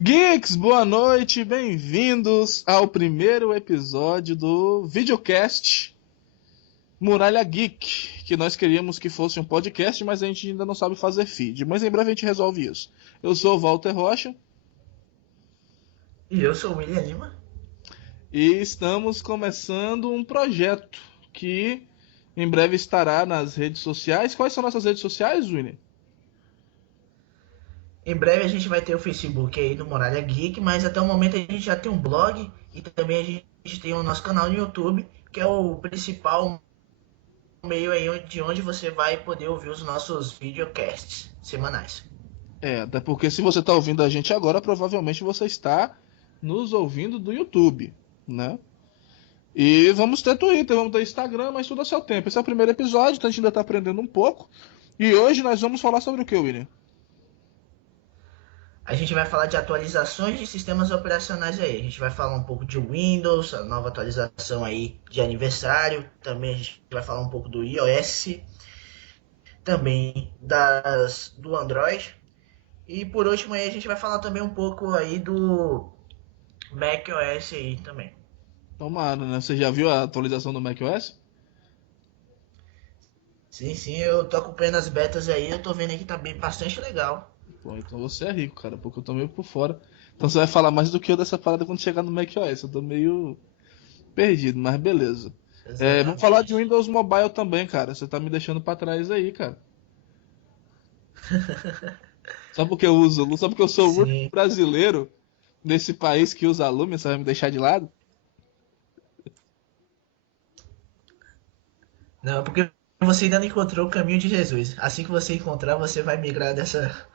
Geeks, boa noite, bem-vindos ao primeiro episódio do videocast Muralha Geek, que nós queríamos que fosse um podcast, mas a gente ainda não sabe fazer feed, mas em breve a gente resolve isso. Eu sou o Walter Rocha E eu sou o William Lima. e estamos começando um projeto que em breve estará nas redes sociais. Quais são nossas redes sociais, William? Em breve a gente vai ter o Facebook aí do Muralha Geek, mas até o momento a gente já tem um blog e também a gente tem o nosso canal no YouTube, que é o principal meio aí de onde você vai poder ouvir os nossos videocasts semanais. Até porque se você está ouvindo a gente agora, provavelmente você está nos ouvindo do YouTube, né? E vamos ter Twitter, vamos ter Instagram, mas tudo a seu tempo. Esse é o primeiro episódio, então a gente ainda está aprendendo um pouco. E hoje nós vamos falar sobre o que, William? A gente vai falar de atualizações de sistemas operacionais aí. A gente vai falar um pouco de Windows, a nova atualização aí de aniversário. Também a gente vai falar um pouco do iOS, também do Android. E por último aí a gente vai falar também um pouco aí do macOS aí também. Tomara, né? Você já viu a atualização do macOS? Sim, sim, eu tô acompanhando as betas aí, eu tô vendo aí que tá bem bastante legal. Pô, então você é rico, cara, porque eu tô meio por fora. Então você vai falar mais do que eu dessa parada quando chegar no macOS. Eu tô meio perdido, mas beleza. Vamos falar de Exatamente. Windows Mobile também, cara. Você tá me deixando pra trás aí, cara. Só porque eu uso, só porque eu sou o único Sim. brasileiro nesse país que usa Lumia, você vai me deixar de lado? Não, porque você ainda não encontrou o caminho de Jesus. Assim que você encontrar, você vai migrar dessa.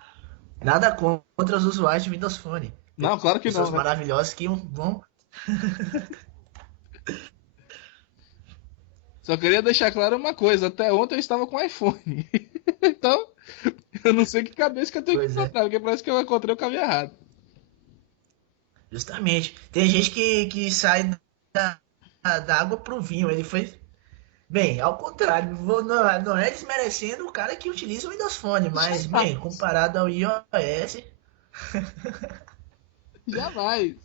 Nada contra os usuários de Windows Phone. Não, claro que não, Pessoas né? maravilhosas que vão. Só queria deixar claro uma coisa, até ontem eu estava com iPhone. Então, eu não sei que cabeça que eu tenho que Pois é, encontrar, porque parece que eu encontrei o caminho errado. justamente. Tem gente que sai da água pro vinho. Ele foi. Bem, ao contrário, não é desmerecendo o cara que utiliza o Windows Phone, mas, bem, Jamais. comparado ao iOS. Jamais.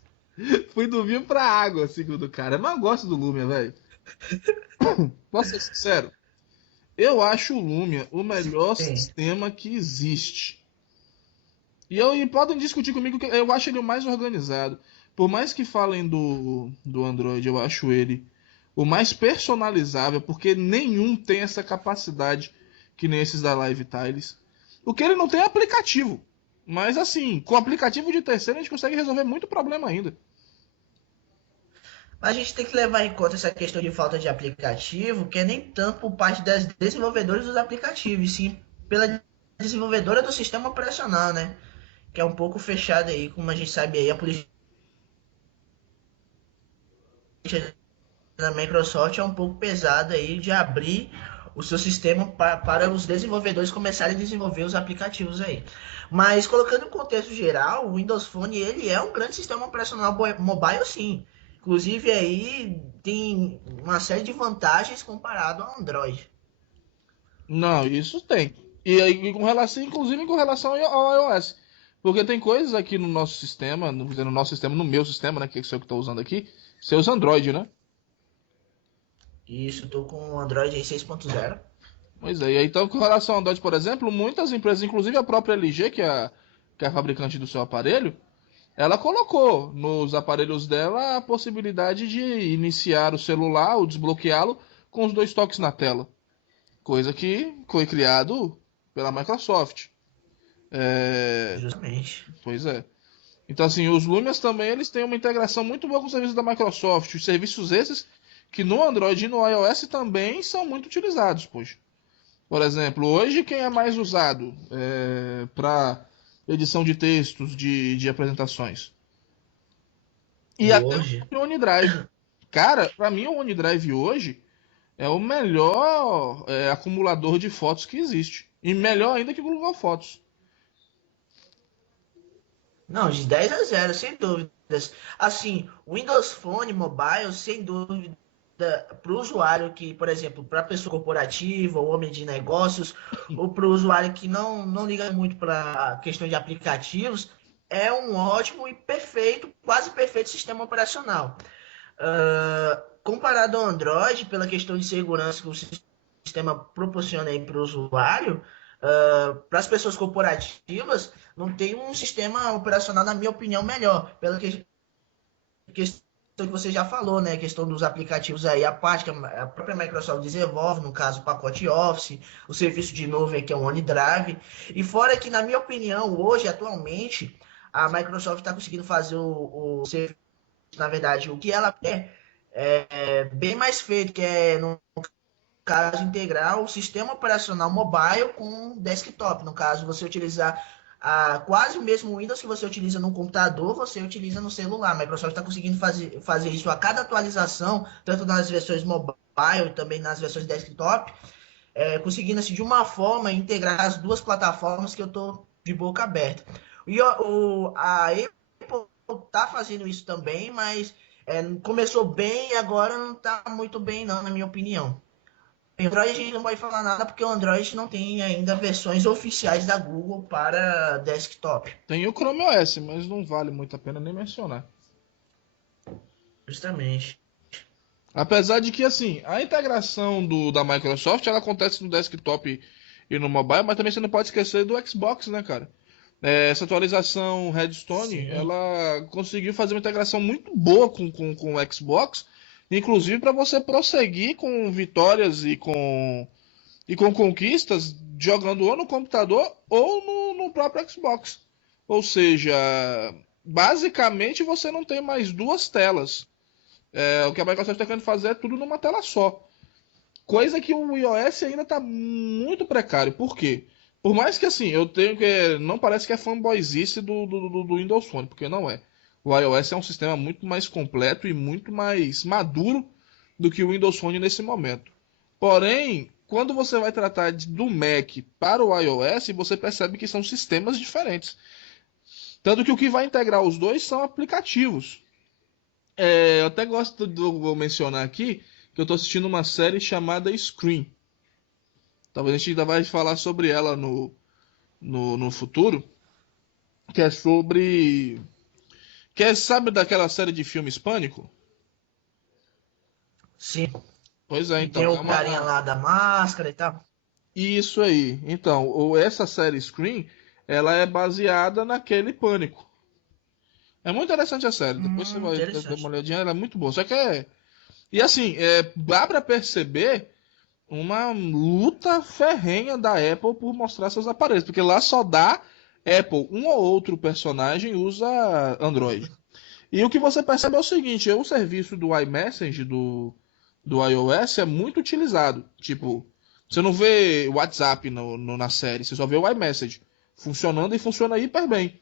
Fui do vinho pra água, segundo o cara. Mas eu gosto do Lumia, velho. Posso ser sincero? Eu acho o Lumia o melhor Sim. sistema que existe. E podem discutir comigo que eu acho ele o mais organizado. Por mais que falem do Android, eu acho ele o mais personalizável, porque nenhum tem essa capacidade que nem esses da Live Tiles. O que ele não tem é aplicativo. Mas assim, com aplicativo de terceiro a gente consegue resolver muito problema ainda. Mas a gente tem que levar em conta essa questão de falta de aplicativo, que é nem tanto por parte das desenvolvedoras dos aplicativos, sim pela desenvolvedora do sistema operacional, né? Que é um pouco fechada aí, como a gente sabe aí, a política da Microsoft é um pouco pesada aí de abrir o seu sistema para os desenvolvedores começarem a desenvolver os aplicativos aí. Mas colocando em contexto geral, o Windows Phone ele é um grande sistema operacional mobile, sim. Inclusive aí tem uma série de vantagens comparado ao Android. Não, isso tem. E aí, com relação, inclusive com relação ao iOS. Porque tem coisas aqui no nosso sistema, no nosso sistema, no meu sistema, né? Que é o que eu estou usando aqui. Você usa Android, né? Isso, estou com o Android aí 6.0. Pois é, e aí, então com relação ao Android, por exemplo, muitas empresas, inclusive a própria LG, que é a fabricante do seu aparelho, ela colocou nos aparelhos dela a possibilidade de iniciar o celular ou desbloqueá-lo com os dois toques na tela. Coisa que foi criado pela Microsoft. É... Justamente. Pois é. Então, assim, os Lumias também eles têm uma integração muito boa com os serviços da Microsoft. Os serviços esses que no Android e no iOS também são muito utilizados, poxa. Por exemplo, hoje quem é mais usado para edição de textos, de apresentações? E até o Hoje. próprio OneDrive. Cara, para mim o OneDrive hoje é o melhor acumulador de fotos que existe. E melhor ainda que o Google Fotos. Não, de 10-0, sem dúvidas. Assim, o Windows Phone Mobile, sem dúvida, para o usuário que, por exemplo, para a pessoa corporativa, ou homem de negócios, ou para o usuário que não liga muito para a questão de aplicativos, é um ótimo e perfeito, quase perfeito sistema operacional. Comparado ao Android, pela questão de segurança que o sistema proporciona aí para o usuário, para as pessoas corporativas, não tem um sistema operacional, na minha opinião, melhor. Pela questão que você já falou, né? A questão dos aplicativos aí, a parte que a própria Microsoft desenvolve, no caso, o pacote Office, o serviço de nuvem que é o OneDrive. E fora que, na minha opinião, hoje, atualmente, a Microsoft está conseguindo fazer o serviço, na verdade, o que ela quer é bem mais feito, que é, no caso, integrar o sistema operacional mobile com desktop. No caso, você utilizar quase o mesmo Windows que você utiliza no computador, você utiliza no celular. A Microsoft está conseguindo fazer isso a cada atualização, tanto nas versões mobile e também nas versões desktop, conseguindo assim, de uma forma integrar as duas plataformas que eu estou de boca aberta. E a Apple está fazendo isso também, mas começou bem e agora não está muito bem, não, na minha opinião. Android a gente não pode falar nada porque o Android não tem ainda versões oficiais da Google para desktop. Tem o Chrome OS, mas não vale muito a pena nem mencionar. Justamente. Apesar de que, assim, a integração da Microsoft, ela acontece no desktop e no mobile, mas também você não pode esquecer do Xbox, né, cara? Essa atualização Redstone, Sim. ela conseguiu fazer uma integração muito boa com o Xbox, inclusive para você prosseguir com vitórias e com conquistas jogando ou no computador ou no próprio Xbox. Ou seja, basicamente você não tem mais duas telas. O que a Microsoft está querendo fazer é tudo numa tela só. Coisa que o iOS ainda está muito precário. Por quê? Por mais que assim, eu tenho que. Não parece que é fanboyzice do Windows Phone, porque não é. O iOS é um sistema muito mais completo e muito mais maduro do que o Windows Phone nesse momento. Porém, quando você vai tratar do Mac para o iOS, você percebe que são sistemas diferentes. Tanto que o que vai integrar os dois são aplicativos. Eu até gosto vou mencionar aqui que eu estou assistindo uma série chamada Scream. Talvez a gente ainda vai falar sobre ela no futuro. Que é sobre. Sabe daquela série de filmes Pânico? Sim. Pois é, Que tem então. o carinha lá da máscara e tal. Isso aí. Então, essa série Scream, ela é baseada naquele Pânico. É muito interessante a série. Depois você vai dar uma Interessante. olhadinha, ela é muito boa. Só que é. E assim, dá pra perceber uma luta ferrenha da Apple por mostrar seus aparelhos, porque lá só dá Apple, um ou outro personagem usa Android. E o que você percebe é o seguinte, o serviço do iMessage do iOS é muito utilizado. Tipo, você não vê WhatsApp na série, você só vê o iMessage funcionando e funciona hiper bem.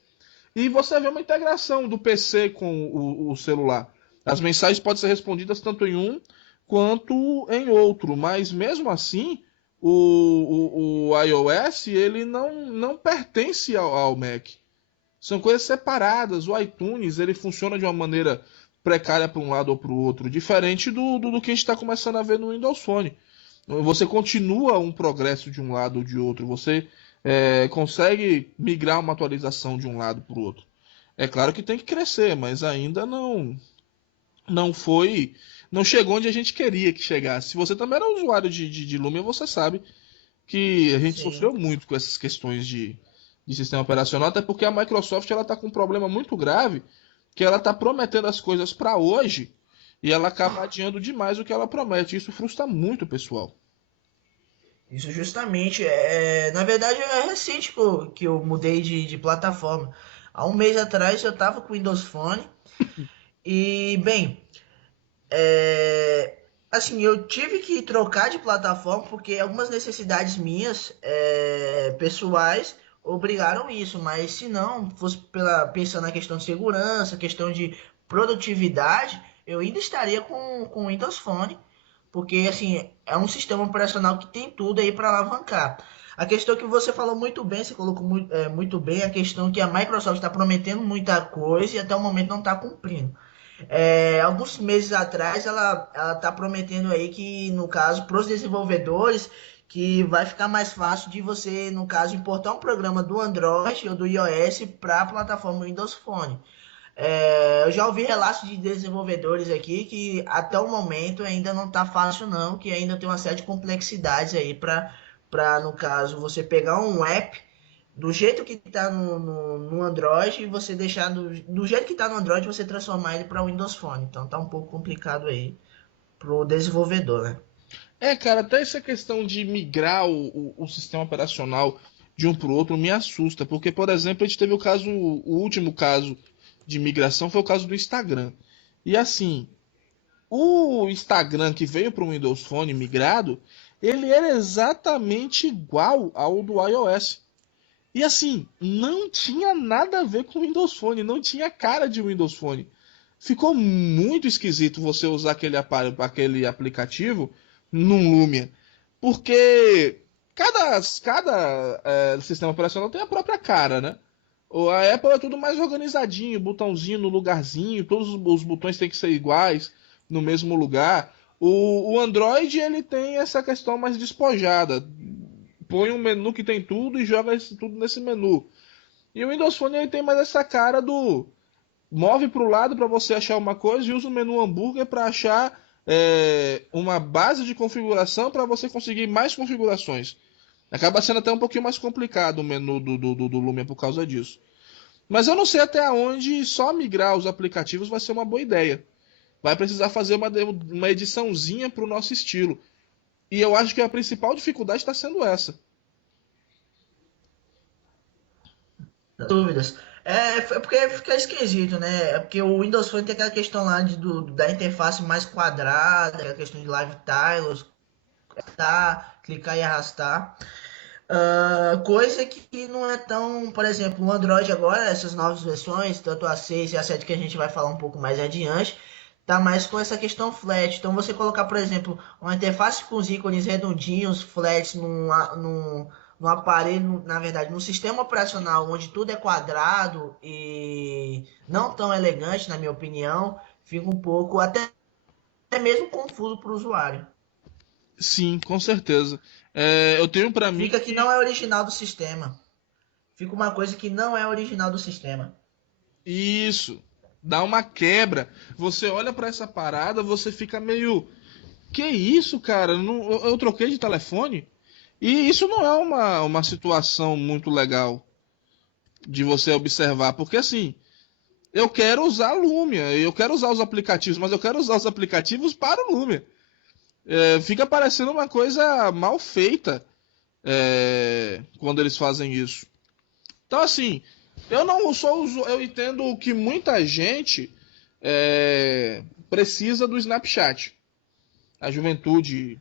E você vê uma integração do PC com o celular. As mensagens podem ser respondidas tanto em um quanto em outro, mas mesmo assim o iOS ele não pertence ao Mac. São coisas separadas. O iTunes ele funciona de uma maneira precária para um lado ou para o outro, diferente do que a gente está começando a ver no Windows Phone. Você continua um progresso de um lado ou de outro. Você consegue migrar uma atualização de um lado para o outro. É claro que tem que crescer, mas ainda não foi, não chegou onde a gente queria que chegasse. Se você também era usuário de Lumia, você sabe que a gente Sim. sofreu muito com essas questões de sistema operacional, até porque a Microsoft ela está com um problema muito grave, que ela está prometendo as coisas para hoje e ela acaba adiando demais o que ela promete. Isso frustra muito o pessoal. Isso justamente. Na verdade, é recente que eu mudei de plataforma. Há um mês atrás eu estava com o Windows Phone e, bem, assim, eu tive que trocar de plataforma porque algumas necessidades minhas, pessoais, obrigaram isso. Mas se não fosse pensando na questão de segurança, questão de produtividade, eu ainda estaria com o Windows Phone, porque assim, é um sistema operacional que tem tudo aí para alavancar. A questão que você falou muito bem, você colocou muito bem, a questão que a Microsoft está prometendo muita coisa e até o momento não está cumprindo. Alguns meses atrás ela está prometendo aí que, no caso, para os desenvolvedores, que vai ficar mais fácil de você, no caso, importar um programa do Android ou do iOS para a plataforma Windows Phone. Eu já ouvi relatos de desenvolvedores aqui que até o momento ainda não está fácil não, que ainda tem uma série de complexidades aí para, no caso, você pegar um app do jeito que está no Android e você deixar do jeito que está no Android você transformar ele para o Windows Phone. Então tá um pouco complicado aí pro desenvolvedor, né? Cara, até essa questão de migrar o sistema operacional de um para o outro me assusta, porque, por exemplo, a gente teve o último caso de migração foi o caso do Instagram. E assim, o Instagram que veio para o Windows Phone migrado, ele era exatamente igual ao do iOS. E assim, não tinha nada a ver com o Windows Phone, não tinha cara de Windows Phone. Ficou muito esquisito você usar aquele aplicativo num Lumia, porque cada sistema operacional tem a própria cara, né? A Apple é tudo mais organizadinho, botãozinho no lugarzinho, todos os botões têm que ser iguais, no mesmo lugar. O Android ele tem essa questão mais despojada. Põe um menu que tem tudo e joga isso tudo nesse menu. E o Windows Phone ele tem mais essa cara do move para o lado para você achar uma coisa e usa o menu hambúrguer para achar uma base de configuração para você conseguir mais configurações. Acaba sendo até um pouquinho mais complicado o menu do Lumia por causa disso. Mas eu não sei até onde só migrar os aplicativos vai ser uma boa ideia. Vai precisar fazer uma ediçãozinha para o nosso estilo. E eu acho que a principal dificuldade está sendo essa. Dúvidas. É porque fica esquisito, né? É porque o Windows Phone tem aquela questão lá da interface mais quadrada, a questão de live tiles, clicar e arrastar. Coisa que não é tão, por exemplo, o Android agora, essas novas versões, tanto a 6 e a 7 que a gente vai falar um pouco mais adiante, tá mais com essa questão flat. Então você colocar, por exemplo, uma interface com os ícones redondinhos, flats, num aparelho, na verdade, num sistema operacional onde tudo é quadrado e não tão elegante, na minha opinião, fica um pouco até mesmo confuso para o usuário. Sim, com certeza. Eu tenho para mim Fica que não é original do sistema. Fica uma coisa que não é original do sistema. isso dá uma quebra. Você olha para essa parada, você fica meio, que isso, cara? Eu troquei de telefone e isso não é uma situação muito legal de você observar, porque assim, eu quero usar Lumia, eu quero usar os aplicativos, mas eu quero usar os aplicativos para o Lumia. Fica parecendo uma coisa mal feita quando eles fazem isso. Então, assim, eu não sou eu entendo que muita gente precisa do Snapchat. A juventude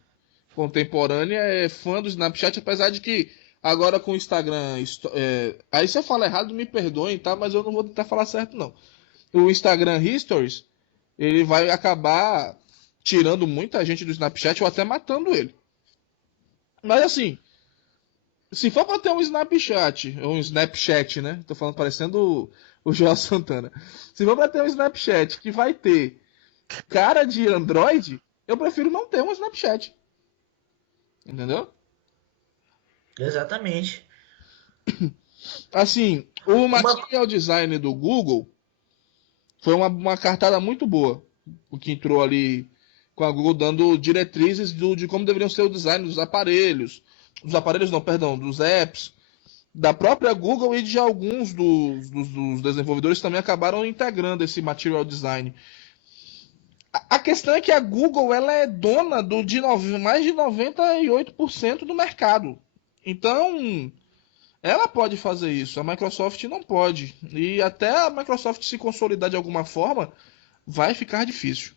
contemporânea é fã do Snapchat, apesar de que agora com o Instagram. Aí se eu falar errado, me perdoem, tá? Mas eu não vou tentar falar certo, não. O Instagram Stories, ele vai acabar tirando muita gente do Snapchat ou até matando ele. Mas assim, se for pra ter um Snapchat, ou um Snapchat, né? Tô falando parecendo o Joel Santana. Se for pra ter um Snapchat que vai ter cara de Android, eu prefiro não ter um Snapchat. Entendeu? Exatamente. Assim, o Uma, Material Design do Google foi uma cartada muito boa. O que entrou ali com a Google dando diretrizes de como deveriam ser o design dos aparelhos. Dos aparelhos não, perdão, dos apps. Da própria Google e de alguns dos desenvolvedores também acabaram integrando esse Material Design. A questão é que a Google ela é dona mais de 98% do mercado. Então, ela pode fazer isso, a Microsoft não pode. E até a Microsoft se consolidar de alguma forma, vai ficar difícil.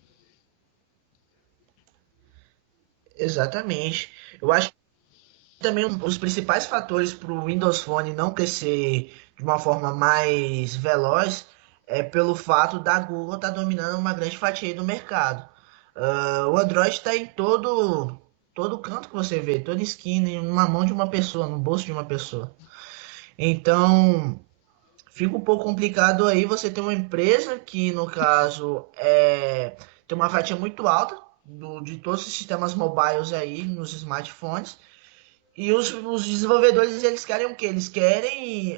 exatamente. Eu acho que também um dos principais fatores para o Windows Phone não crescer de uma forma mais veloz é pelo fato da Google estar dominando uma grande fatia do mercado. O Android está em todo canto que você vê, toda esquina, na mão de uma pessoa, no bolso de uma pessoa. Então, fica um pouco complicado aí você ter uma empresa que, no caso, tem uma fatia muito alta de todos os sistemas mobiles aí nos smartphones. E os desenvolvedores, eles querem o quê? Eles querem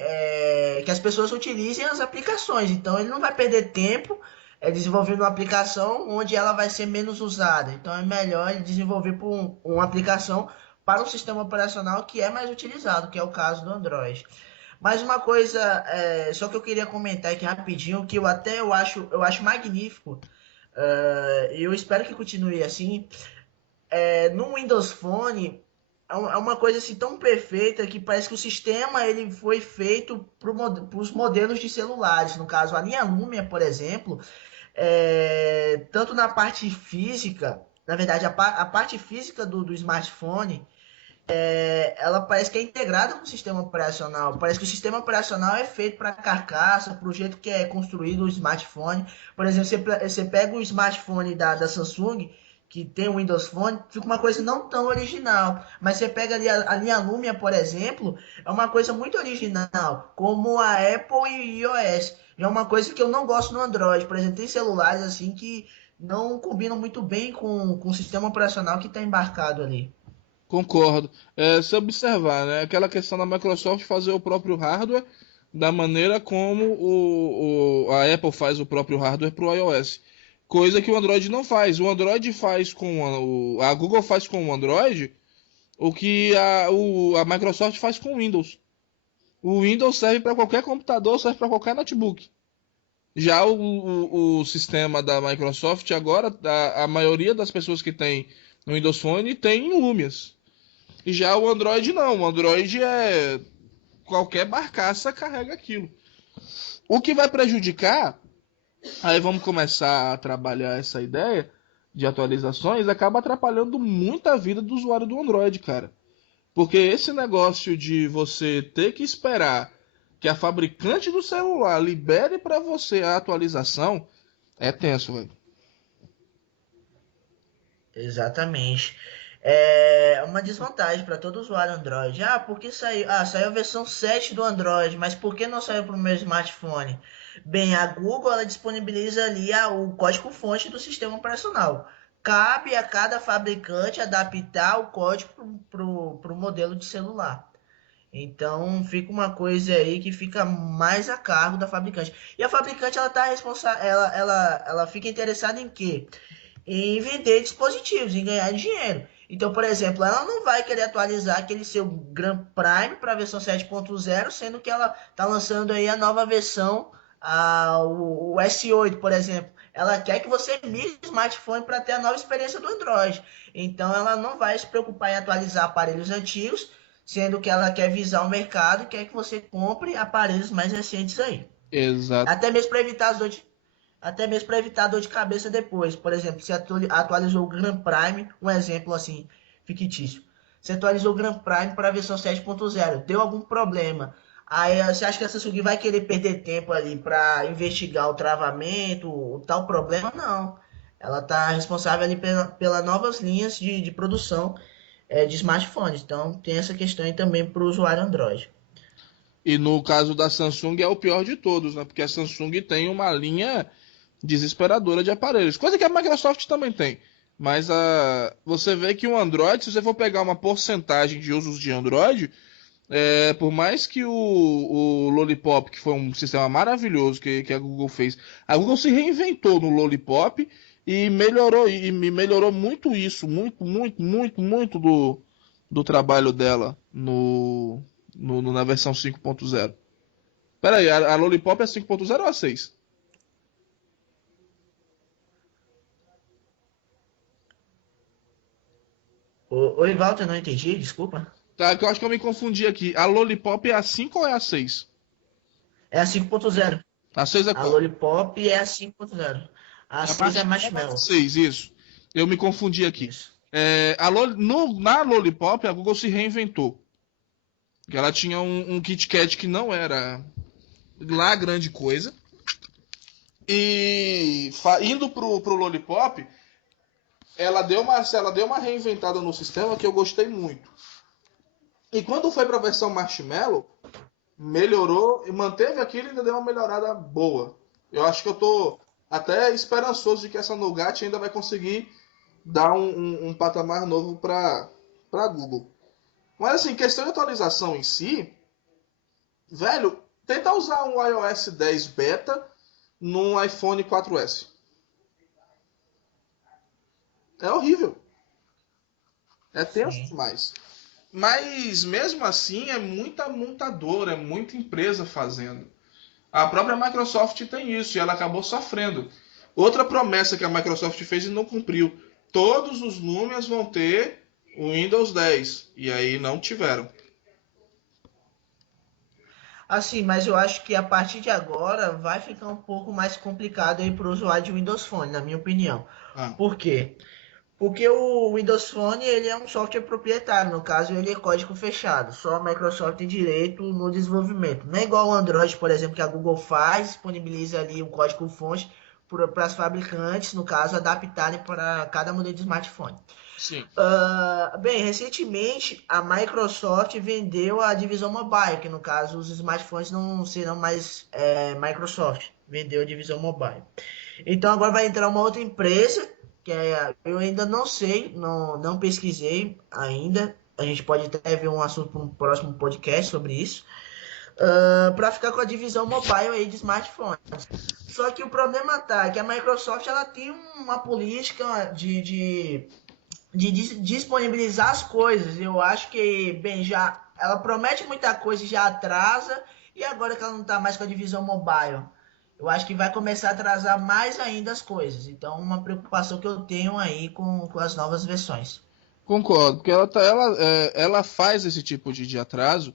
que as pessoas utilizem as aplicações. Então, ele não vai perder tempo desenvolvendo uma aplicação onde ela vai ser menos usada. Então, é melhor ele desenvolver por uma aplicação para um sistema operacional que é mais utilizado, que é o caso do Android. Mas uma coisa, só que eu queria comentar aqui rapidinho, que eu acho magnífico, e eu espero que continue assim, no Windows Phone é uma coisa assim tão perfeita que parece que o sistema ele foi feito para os modelos de celulares. No caso, a linha Lumia, por exemplo, tanto na parte física, na verdade, a parte física do smartphone, ela parece que é integrada com o sistema operacional. Parece que o sistema operacional é feito para a carcaça, para o jeito que é construído o smartphone. Por exemplo, você pega o smartphone da Samsung, que tem o Windows Phone, fica uma coisa não tão original. Mas você pega ali a linha Lumia, por exemplo, é uma coisa muito original, como a Apple e iOS. É uma coisa que eu não gosto no Android. Por exemplo, tem celulares assim que não combinam muito bem com o sistema operacional que está embarcado ali. Concordo. Se observar, né? Aquela questão da Microsoft fazer o próprio hardware da maneira como a Apple faz o próprio hardware para o iOS. Coisa que o Android não faz. O Android faz com a Google faz com o Android o que a Microsoft faz com o Windows. O Windows serve para qualquer computador, serve para qualquer notebook. Já o sistema da Microsoft agora, a maioria das pessoas que tem no Windows Phone tem em Lumias. E já o Android não. O Android é qualquer barcaça carrega aquilo. O que vai prejudicar, aí vamos começar a trabalhar essa ideia de atualizações, acaba atrapalhando muito a vida do usuário do Android, cara. Porque esse negócio de você ter que esperar que a fabricante do celular libere para você a atualização é tenso, velho. Exatamente. É uma desvantagem para todo usuário Android. Ah, porque saiu a versão 7 do Android, mas por que não saiu para o meu smartphone? Bem, a Google ela disponibiliza ali o código-fonte do sistema operacional. Cabe a cada fabricante adaptar o código para o modelo de celular. Então fica uma coisa aí que fica mais a cargo da fabricante. E a fabricante ela tá responsável, ela fica interessada em quê? Em vender dispositivos, em ganhar dinheiro. Então, por exemplo, ela não vai querer atualizar aquele seu Grand Prime para a versão 7.0, sendo que ela está lançando aí a nova versão, o S8, por exemplo. Ela quer que você mire o smartphone para ter a nova experiência do Android. Então, ela não vai se preocupar em atualizar aparelhos antigos, sendo que ela quer visar o mercado e quer que você compre aparelhos mais recentes aí. Exato. Até mesmo para evitar as dores até mesmo para evitar dor de cabeça depois. Por exemplo, se atualizou o Grand Prime, um exemplo assim, fictício. Você atualizou o Grand Prime para a versão 7.0, deu algum problema. Aí você acha que a Samsung vai querer perder tempo ali para investigar o travamento, o tal problema? Não. Ela está responsável ali pelas novas linhas de produção de smartphones. Então tem essa questão aí também para o usuário Android. E no caso da Samsung é o pior de todos, né? Porque a Samsung tem uma linha desesperadora de aparelhos. Coisa que a Microsoft também tem. Mas você vê que o Android, se você for pegar uma porcentagem de usos de Android, por mais que o Lollipop, que foi um sistema maravilhoso que a Google fez, a Google se reinventou no Lollipop e melhorou muito isso, muito, muito, muito, muito do trabalho dela na versão 5.0. Pera aí, a Lollipop é 5.0 ou a 6? Oi, Walter, não entendi, desculpa. Tá, que eu acho que eu me confundi aqui. A Lollipop é a 5 ou é a 6? É a 5.0. A 6 é A qual? Lollipop é a 5.0. A A 6 é Marshmallow é a Marshmallow. 6, isso. Eu me confundi aqui. Isso. Na Lollipop, a Google se reinventou. Ela tinha um Kit Kat que não era lá grande coisa. E indo pro Lollipop, ela deu uma reinventada no sistema que eu gostei muito. E quando foi para a versão Marshmallow, melhorou e manteve aquilo e ainda deu uma melhorada boa. Eu acho que eu tô até esperançoso de que essa Nougat ainda vai conseguir dar um patamar novo para Google. Mas assim, questão de atualização em si, velho, tenta usar um iOS 10 beta num iPhone 4S. É horrível. É tenso Sim. demais. Mas mesmo assim é muita montadora, é muita empresa fazendo. A própria Microsoft tem isso e ela acabou sofrendo. Outra promessa que a Microsoft fez e não cumpriu. Todos os Lumias vão ter o Windows 10. E aí não tiveram. Assim, mas eu acho que a partir de agora vai ficar um pouco mais complicado aí para o usuário de Windows Phone, na minha opinião. Ah, Por quê? Porque o Windows Phone ele é um software proprietário, no caso ele é código fechado, só a Microsoft tem direito no desenvolvimento. Não é igual o Android, por exemplo, que a Google faz, disponibiliza ali um código-fonte para as fabricantes, no caso, adaptarem para cada modelo de smartphone. sim. Bem, recentemente a Microsoft vendeu a divisão mobile, que no caso os smartphones não serão mais Microsoft, vendeu a divisão mobile. Então agora vai entrar uma outra empresa, que eu ainda não sei, não pesquisei ainda. A gente pode até ver um assunto para um próximo podcast sobre isso. Para ficar com a divisão mobile aí de smartphones. Só que o problema tá que a Microsoft ela tem uma política de disponibilizar as coisas. Eu acho que, bem, já ela promete muita coisa e já atrasa, e agora que ela não está mais com a divisão mobile, eu acho que vai começar a atrasar mais ainda as coisas. Então, uma preocupação que eu tenho aí com as novas versões. Concordo, porque ela faz esse tipo de atraso,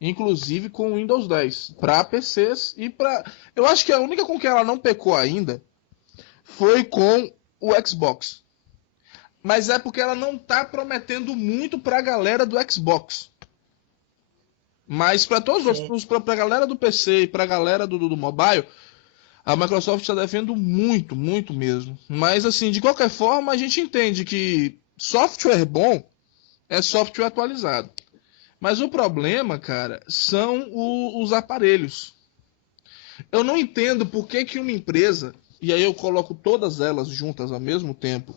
inclusive com o Windows 10, para PCs e para. Eu acho que a única com que ela não pecou ainda foi com o Xbox. Mas é porque ela não tá prometendo muito para a galera do Xbox. Mas para todos os Sim. outros, para a galera do PC e para a galera do mobile, a Microsoft está defendendo muito, muito mesmo. Mas assim, de qualquer forma, a gente entende que software bom é software atualizado. Mas o problema, cara, são os aparelhos. Eu não entendo por que, que uma empresa, e aí eu coloco todas elas juntas ao mesmo tempo,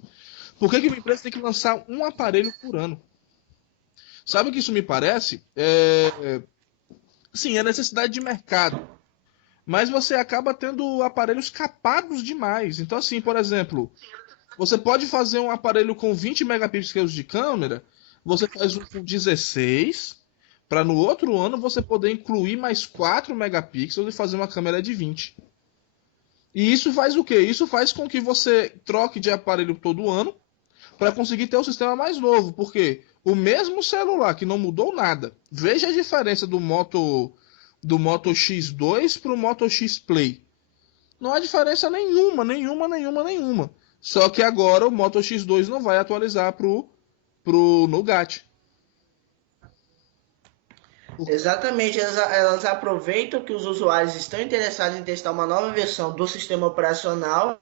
por que, que uma empresa tem que lançar um aparelho por ano? Sabe o que isso me parece? Sim, é necessidade de mercado. Mas você acaba tendo aparelhos capados demais. Então, assim, por exemplo, você pode fazer um aparelho com 20 megapixels de câmera, você faz um com 16, para no outro ano você poder incluir mais 4 megapixels e fazer uma câmera de 20. E isso faz o quê? Isso faz com que você troque de aparelho todo ano para conseguir ter um sistema mais novo. Porque o mesmo celular que não mudou nada, veja a diferença do Moto X2 para o Moto X Play. Não há diferença nenhuma, nenhuma, nenhuma, nenhuma. Só que agora o Moto X2 não vai atualizar pro Nougat. Exatamente, elas aproveitam que os usuários estão interessados em testar uma nova versão do sistema operacional,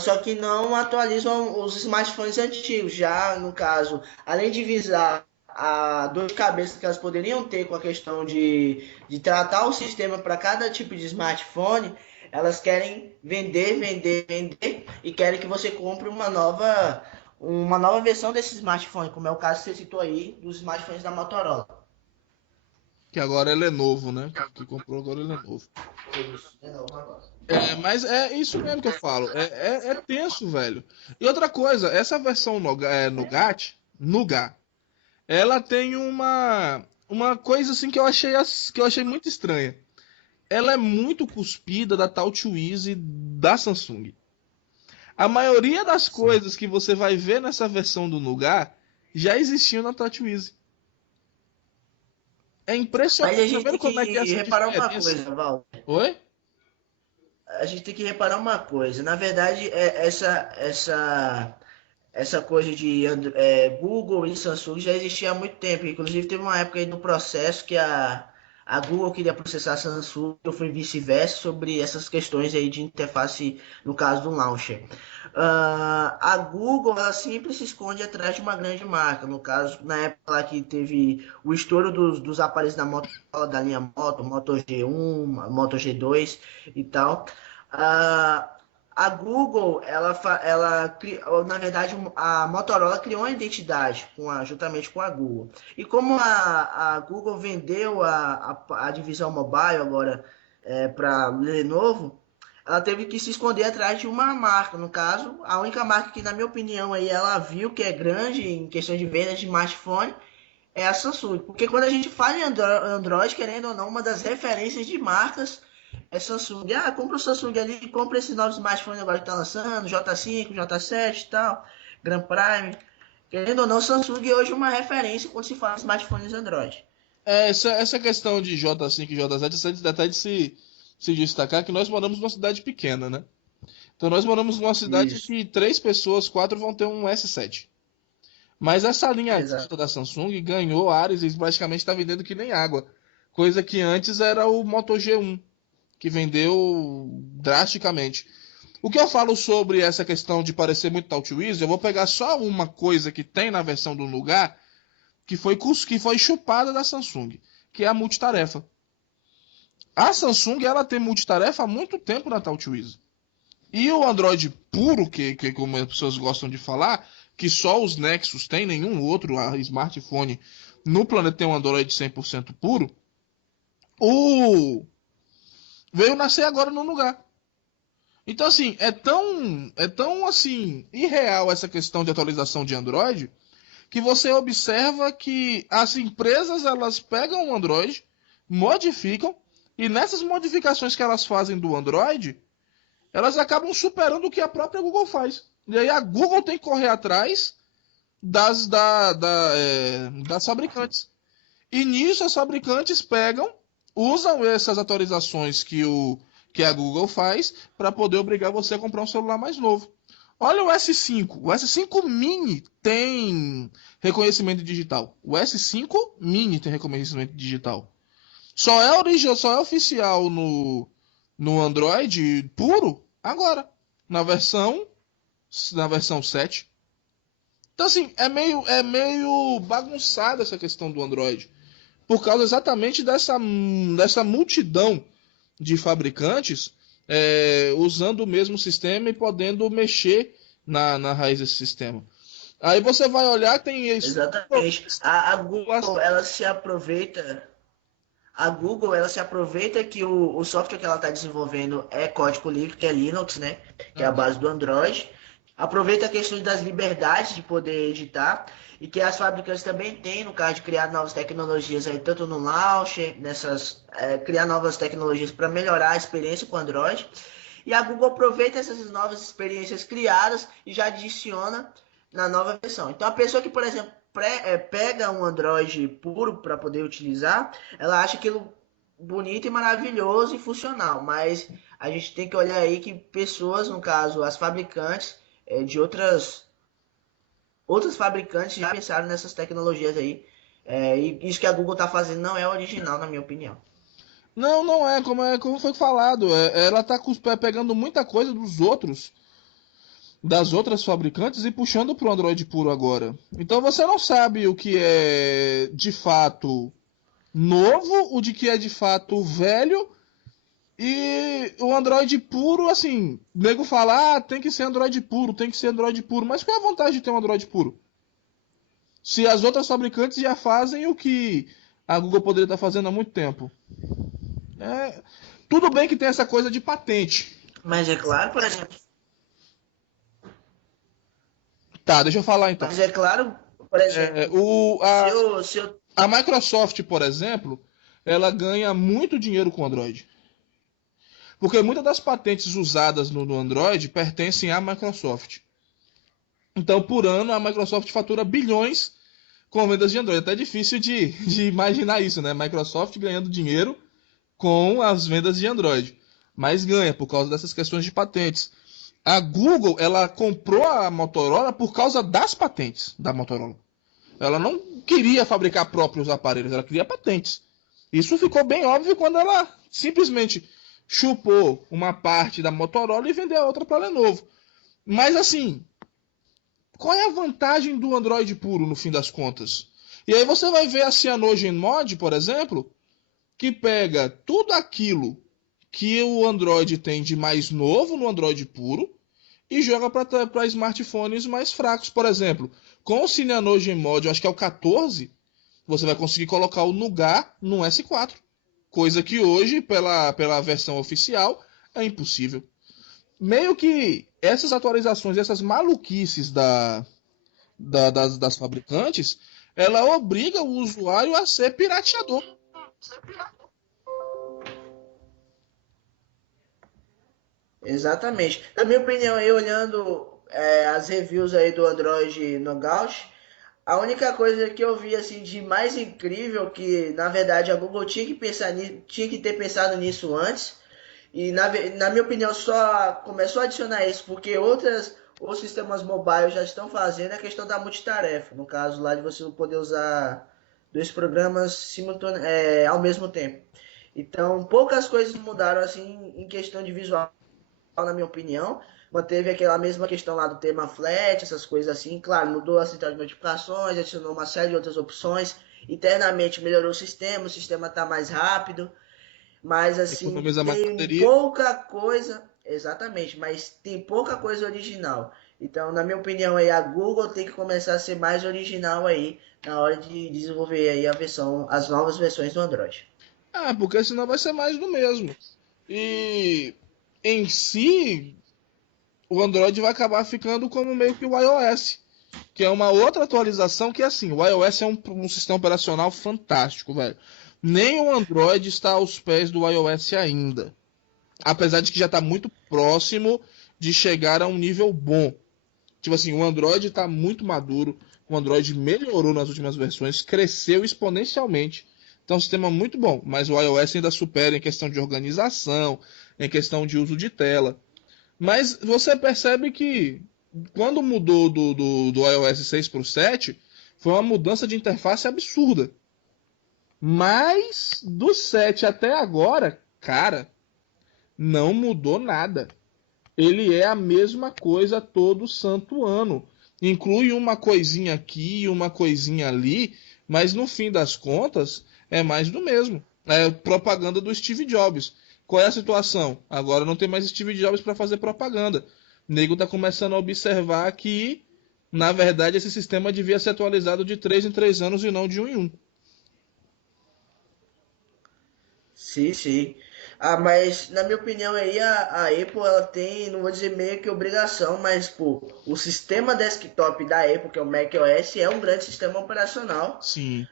só que não atualizam os smartphones antigos. Já no caso, além de visar a dor de cabeça que elas poderiam ter com a questão de tratar o sistema para cada tipo de smartphone, elas querem vender, vender, vender e querem que você compre uma nova versão desse smartphone, como é o caso que você citou aí dos smartphones da Motorola. Que agora ele é novo, né? Que comprou agora ele é novo. Isso, de novo agora. Mas é isso mesmo que eu falo. É tenso, velho. E outra coisa, essa versão Nougat, ela tem uma coisa assim que eu achei muito estranha. Ela é muito cuspida da TouchWiz da Samsung. A maioria das Sim. coisas que você vai ver nessa versão do Nougat já existiam na TouchWiz. É Mas impressionante. a Tá gente vendo tem como é que é que essa reparar uma diferença? coisa, Val. Oi? A gente tem que reparar uma coisa. Na verdade, essa coisa de Google e Samsung já existia há muito tempo. Inclusive, teve uma época aí no processo que a Google queria processar a Samsung, ou foi vice-versa, sobre essas questões aí de interface, no caso do launcher. A Google, ela sempre se esconde atrás de uma grande marca. No caso, na época lá que teve o estouro dos aparelhos da Motorola, da linha Moto G1, Moto G2 e tal. Ah, a Google, na verdade, a Motorola criou uma identidade juntamente com a Google. E como a Google vendeu a divisão mobile agora para Lenovo, ela teve que se esconder atrás de uma marca. No caso, a única marca que, na minha opinião, aí ela viu que é grande em questão de vendas de smartphone é a Samsung. Porque quando a gente fala em Android, querendo ou não, uma das referências de marcas é Samsung. Ah, compra o Samsung ali, compra esses novos smartphones agora que tá lançando, J5, J7 e tal, Grand Prime. Querendo ou não, Samsung é hoje uma referência quando se fala em smartphones Android. Essa questão de J5 e J7 até de se destacar que nós moramos numa cidade pequena, né? Então nós moramos numa cidade Isso. que 3 pessoas, 4 vão ter um S7. Mas essa linha Exato. da Samsung ganhou áreas e praticamente está vendendo que nem água. Coisa que antes era o Moto G1, que vendeu drasticamente. O que eu falo sobre essa questão de parecer muito TouchWiz, eu vou pegar só uma coisa que tem na versão do lugar que foi chupada da Samsung, que é a multitarefa. A Samsung ela tem multitarefa há muito tempo na TouchWiz. E o Android puro, que como as pessoas gostam de falar, que só os Nexus tem, nenhum outro smartphone no planeta tem um Android 100% puro, veio nascer agora no lugar. Então, assim, é tão assim, irreal essa questão de atualização de Android, que você observa que as empresas, elas pegam o Android, modificam, e nessas modificações que elas fazem do Android, elas acabam superando o que a própria Google faz. E aí a Google tem que correr atrás das fabricantes. E nisso as fabricantes pegam, usam essas atualizações que a Google faz para poder obrigar você a comprar um celular mais novo. Olha o S5. O S5 Mini tem reconhecimento digital. O S5 Mini tem reconhecimento digital. Só é oficial no Android puro agora, na versão 7. Então assim, é meio bagunçada essa questão do Android, por causa exatamente dessa multidão de fabricantes usando o mesmo sistema e podendo mexer na raiz desse sistema. Aí você vai olhar, tem isso. Exatamente. A Google, ela se aproveita. A Google, ela se aproveita que o software que ela está desenvolvendo é código livre, que é Linux, né? Que é a base do Android. Aproveita a questão das liberdades de poder editar e que as fabricantes também têm, no caso de criar novas tecnologias aí, tanto no launcher, criar novas tecnologias para melhorar a experiência com o Android. E a Google aproveita essas novas experiências criadas e já adiciona na nova versão. Então a pessoa que, por exemplo, pega um Android puro para poder utilizar, ela acha aquilo bonito e maravilhoso e funcional, mas a gente tem que olhar aí que pessoas, no caso as fabricantes de outras fabricantes já pensaram nessas tecnologias aí, e isso que a Google está fazendo não é original, na minha opinião. Não, não como foi falado. Ela tá pegando muita coisa das outras fabricantes e puxando pro Android puro agora. Então você não sabe o que é de fato novo, o de que é de fato velho. E o Android puro, assim, o nego fala, tem que ser Android puro, tem que ser Android puro. Mas qual é a vantagem de ter um Android puro? Se as outras fabricantes já fazem o que a Google poderia estar fazendo há muito tempo. Tudo bem que tem essa coisa de patente. Mas é claro, por exemplo. Tá, deixa eu falar então. Mas é claro, por exemplo. A Microsoft, por exemplo, ela ganha muito dinheiro com o Android. Porque muitas das patentes usadas no Android pertencem à Microsoft. Então, por ano, a Microsoft fatura bilhões com vendas de Android. É até difícil de imaginar isso, né? Microsoft ganhando dinheiro com as vendas de Android. Mas ganha por causa dessas questões de patentes. A Google, ela comprou a Motorola por causa das patentes da Motorola. Ela não queria fabricar próprios aparelhos, ela queria patentes. Isso ficou bem óbvio quando ela simplesmente chupou uma parte da Motorola e vendeu a outra para a Lenovo. Mas assim, qual é a vantagem do Android puro no fim das contas? E aí você vai ver a CyanogenMod, por exemplo, que pega tudo aquilo que o Android tem de mais novo no Android puro e joga para smartphones mais fracos. Por exemplo, com o Cyanogen Mod, eu acho que é o 14, você vai conseguir colocar o Nougat no S4. Coisa que hoje, pela versão oficial, é impossível. Meio que essas atualizações, essas maluquices das fabricantes, ela obriga o usuário a ser pirateador. Exatamente. Na minha opinião, aí, olhando as reviews aí do Android Nougat, a única coisa que eu vi assim de mais incrível que, na verdade, a Google tinha que pensar tinha que ter pensado nisso antes. E na minha opinião só começou a adicionar isso porque os sistemas mobile já estão fazendo a questão da multitarefa. No caso lá de você poder usar dois programas ao mesmo tempo. Então, poucas coisas mudaram assim em questão de visual, na minha opinião. Manteve aquela mesma questão lá do tema flat, essas coisas assim. Claro, mudou a central de notificações, adicionou uma série de outras opções. Internamente melhorou o sistema está mais rápido. Mas assim, Economiza mais tem bateria. pouca coisa. Exatamente, mas tem pouca coisa original. Então, na minha opinião, aí, a Google tem que começar a ser mais original aí na hora de desenvolver aí as novas versões do Android. Ah, porque senão vai ser mais do mesmo. E em si, o Android vai acabar ficando como meio que o iOS, que é uma outra atualização que, assim, o iOS é um sistema operacional fantástico, velho. Nem o Android está aos pés do iOS ainda. Apesar de que já está muito próximo de chegar a um nível bom. Tipo assim, o Android está muito maduro, o Android melhorou nas últimas versões, cresceu exponencialmente. Então é um sistema muito bom, mas o iOS ainda supera em questão de organização, em questão de uso de tela. Mas você percebe que quando mudou do iOS 6 para o 7, foi uma mudança de interface absurda. Mas do 7 até agora, cara, não mudou nada. Ele é a mesma coisa todo santo ano. Inclui uma coisinha aqui e uma coisinha ali, mas no fim das contas é mais do mesmo. É propaganda do Steve Jobs. Qual é a situação? Agora não tem mais Steve Jobs para fazer propaganda. O nego tá começando a observar que, na verdade, esse sistema devia ser atualizado de 3 em 3 anos e não de um em um. Sim, sim. Ah, mas na minha opinião aí a Apple ela tem, não vou dizer meio que obrigação, mas pô, o sistema desktop da Apple, que é o macOS, é um grande sistema operacional. Sim.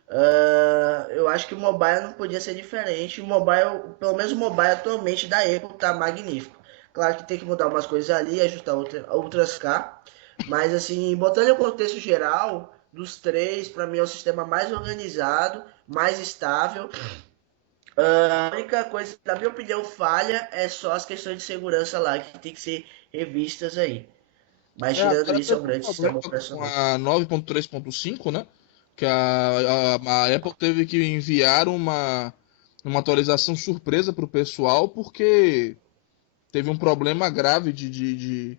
Eu acho que o mobile não podia ser diferente. O mobile, pelo menos o mobile atualmente da Apple tá magnífico. Claro que tem que mudar umas coisas ali, ajustar outras cá, mas assim, botando em contexto geral, dos três, para mim é o sistema mais organizado, mais estável. A única coisa, na minha opinião, falha é só as questões de segurança lá, que tem que ser revistas aí. Mas É, tirando agora isso, é um teve um grande sistema problema com operacional. a 9.3.5, né? Que a Apple teve que enviar uma atualização surpresa para o pessoal porque teve um problema grave de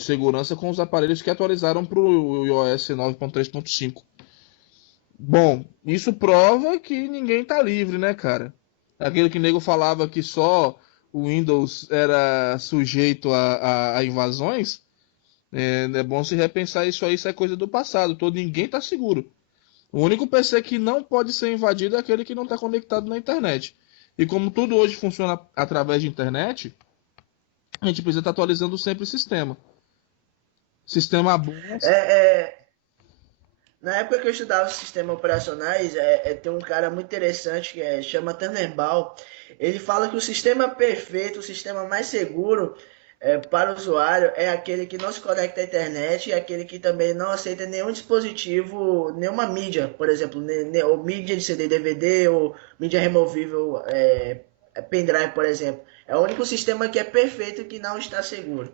segurança com os aparelhos que atualizaram para o iOS 9.3.5. Bom, isso prova que ninguém tá livre, né, cara? Aquele que nego falava que só o Windows era sujeito a invasões, é bom se repensar isso aí, isso é coisa do passado. Ninguém tá seguro. O único PC que não pode ser invadido é aquele que não está conectado na internet. E como tudo hoje funciona através de internet, a gente precisa estar atualizando sempre o sistema. Sistema bom. É, na época que eu estudava sistemas operacionais, tem um cara muito interessante que chama Tannenbaum. Ele fala que o sistema perfeito, o sistema mais seguro para o usuário é aquele que não se conecta à internet e aquele que também não aceita nenhum dispositivo, nenhuma mídia, por exemplo, ou mídia de CD, DVD ou mídia removível, pendrive, por exemplo. É o único sistema que é perfeito e que não está seguro.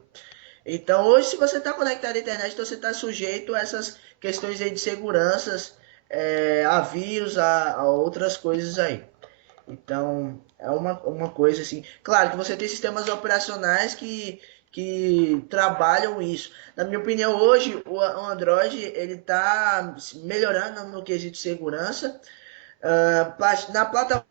Então, hoje, se você está conectado à internet, então você está sujeito a essas questões aí de seguranças, a vírus, a outras coisas aí. Então, é uma coisa assim. Claro que você tem sistemas operacionais que trabalham isso. Na minha opinião, hoje, o Android ele está melhorando no quesito de segurança. Na plataforma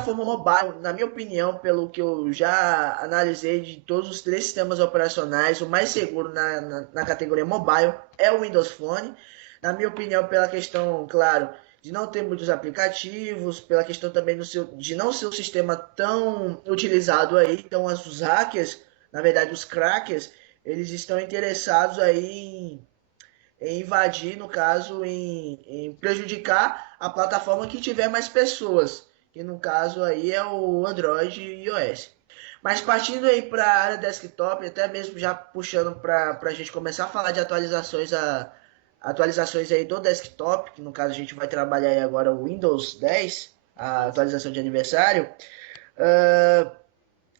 plataforma mobile, na minha opinião, pelo que eu já analisei de todos os 3 sistemas operacionais, o mais seguro na categoria mobile é o Windows Phone. Na minha opinião, pela questão, claro, de não ter muitos aplicativos, pela questão também de não ser um sistema tão utilizado aí. Então, os hackers, na verdade, os crackers, eles estão interessados aí em invadir, no caso, em prejudicar a plataforma que tiver mais pessoas, que no caso aí é o Android e iOS. Mas partindo aí para a área desktop, até mesmo já puxando para a gente começar a falar de atualizações aí do desktop, que no caso a gente vai trabalhar aí agora o Windows 10, a atualização de aniversário.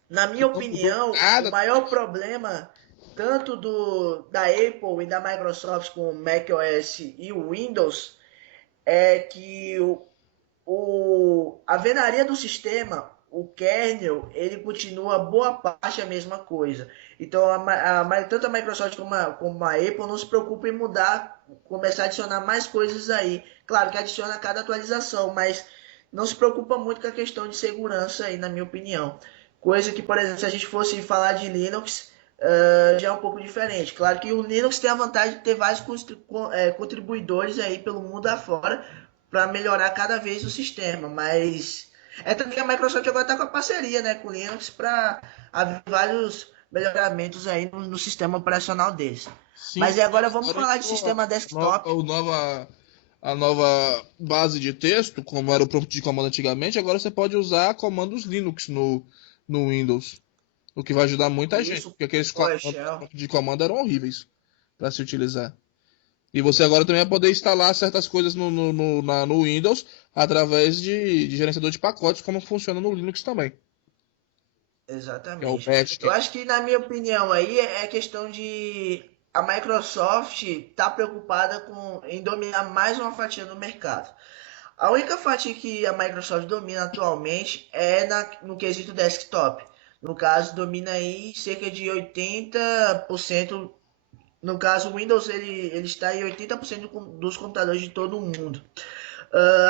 Na minha opinião, o maior problema tanto da Apple e da Microsoft com o macOS e o Windows é que a venaria do sistema, o kernel, ele continua boa parte a mesma coisa. Então, tanto a Microsoft como a Apple não se preocupam em mudar, começar a adicionar mais coisas aí. Claro que adiciona a cada atualização, mas não se preocupa muito com a questão de segurança aí, na minha opinião. Coisa que, por exemplo, se a gente fosse falar de Linux, já é um pouco diferente. Claro que o Linux tem a vantagem de ter vários contribuidores aí pelo mundo afora para melhorar cada vez o sistema, mas é tanto que a Microsoft agora está com a parceria, né, com o Linux para haver vários melhoramentos aí no sistema operacional deles. Sim, mas agora vamos falar de sistema desktop. A nova base de texto, como era o prompt de comando antigamente, agora você pode usar comandos Linux no Windows. O que vai ajudar muita gente, porque aqueles comandos de comando eram horríveis para se utilizar. E você agora também vai poder instalar certas coisas no Windows através de gerenciador de pacotes, como funciona no Linux também. Exatamente. Eu acho que, na minha opinião, aí é questão de a Microsoft tá preocupada em dominar mais uma fatia do mercado. A única fatia que a Microsoft domina atualmente é no quesito desktop. No caso, domina aí cerca de 80%. No caso, o Windows ele está em 80% dos computadores de todo o mundo.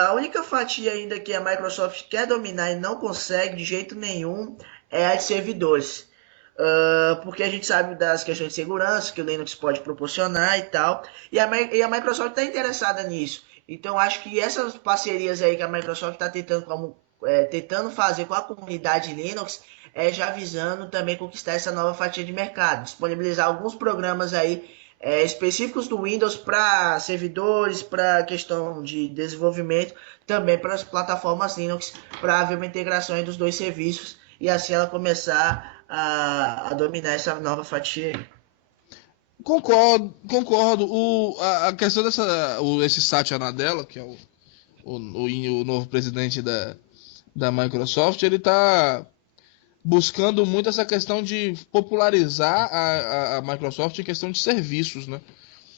A única fatia ainda que a Microsoft quer dominar e não consegue de jeito nenhum é a de servidores. Porque a gente sabe das questões de segurança que o Linux pode proporcionar e tal. E a Microsoft está interessada nisso. Então, acho que essas parcerias aí que a Microsoft está tentando fazer com a comunidade Linux já visando também conquistar essa nova fatia de mercado. Disponibilizar alguns programas aí específicos do Windows para servidores, para questão de desenvolvimento, também para as plataformas Linux, para haver uma integração aí dos dois serviços e assim ela começar a dominar essa nova fatia. Concordo. A questão esse Satya Nadella, que é o novo presidente da Microsoft, ele está buscando muito essa questão de popularizar a Microsoft em questão de serviços, né?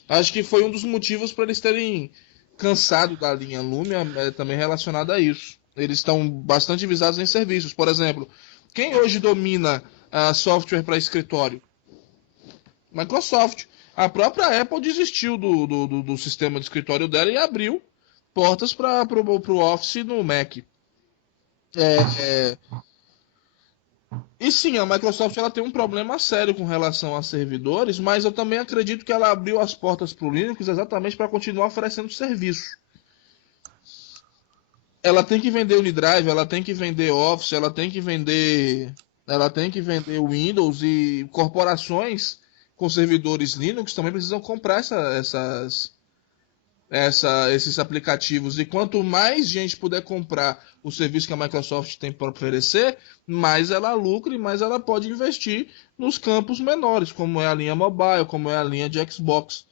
Acho que foi um dos motivos para eles terem cansado da linha Lumia, também relacionado a isso. Eles estão bastante visados em serviços. Por exemplo, quem hoje domina software para escritório? Microsoft. A própria Apple desistiu do sistema de escritório dela e abriu portas para o Office no Mac. E sim, a Microsoft ela tem um problema sério com relação a servidores, mas eu também acredito que ela abriu as portas para o Linux exatamente para continuar oferecendo serviço. Ela tem que vender Unidrive, ela tem que vender Office, ela tem que vender Windows, e corporações com servidores Linux também precisam comprar esses aplicativos. E quanto mais gente puder comprar o serviço que a Microsoft tem para oferecer, mais ela lucra e mais ela pode investir nos campos menores, como é a linha mobile, como é a linha de Xbox.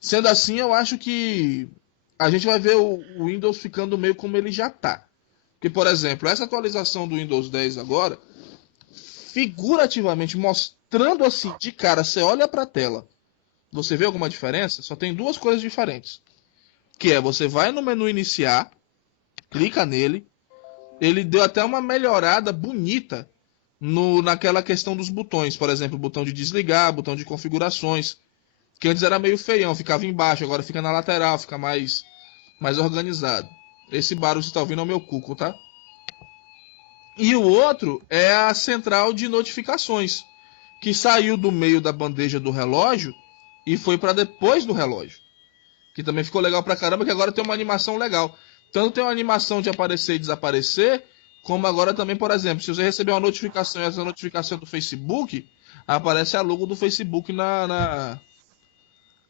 Sendo assim, eu acho que a gente vai ver o Windows ficando meio como ele já está. Porque, por exemplo, essa atualização do Windows 10 agora, figurativamente mostrando assim, de cara, você olha para a tela, você vê alguma diferença? Só tem duas coisas diferentes. Que é, você vai no menu iniciar, clica nele, ele deu até uma melhorada bonita naquela questão dos botões. Por exemplo, o botão de desligar, botão de configurações, que antes era meio feião, ficava embaixo, agora fica na lateral, fica mais organizado. Esse barulho que você está ouvindo é o meu cuco, tá? E o outro é a central de notificações, que saiu do meio da bandeja do relógio e foi para depois do relógio. Que também ficou legal pra caramba, que agora tem uma animação legal. Tanto tem uma animação de aparecer e desaparecer, como agora também, por exemplo, se você receber uma notificação e essa notificação é do Facebook, aparece a logo do Facebook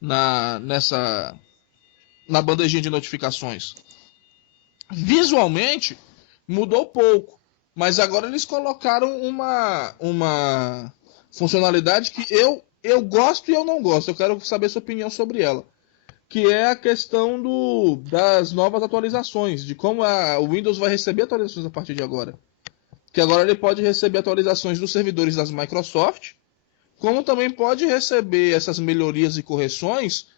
nessa na bandejinha de notificações. Visualmente mudou pouco, mas agora eles colocaram uma funcionalidade que eu gosto e eu não gosto. Eu quero saber sua opinião sobre ela, que é a questão das novas atualizações, de como o Windows vai receber atualizações a partir de agora. Que agora ele pode receber atualizações dos servidores das Microsoft, como também pode receber essas melhorias e correções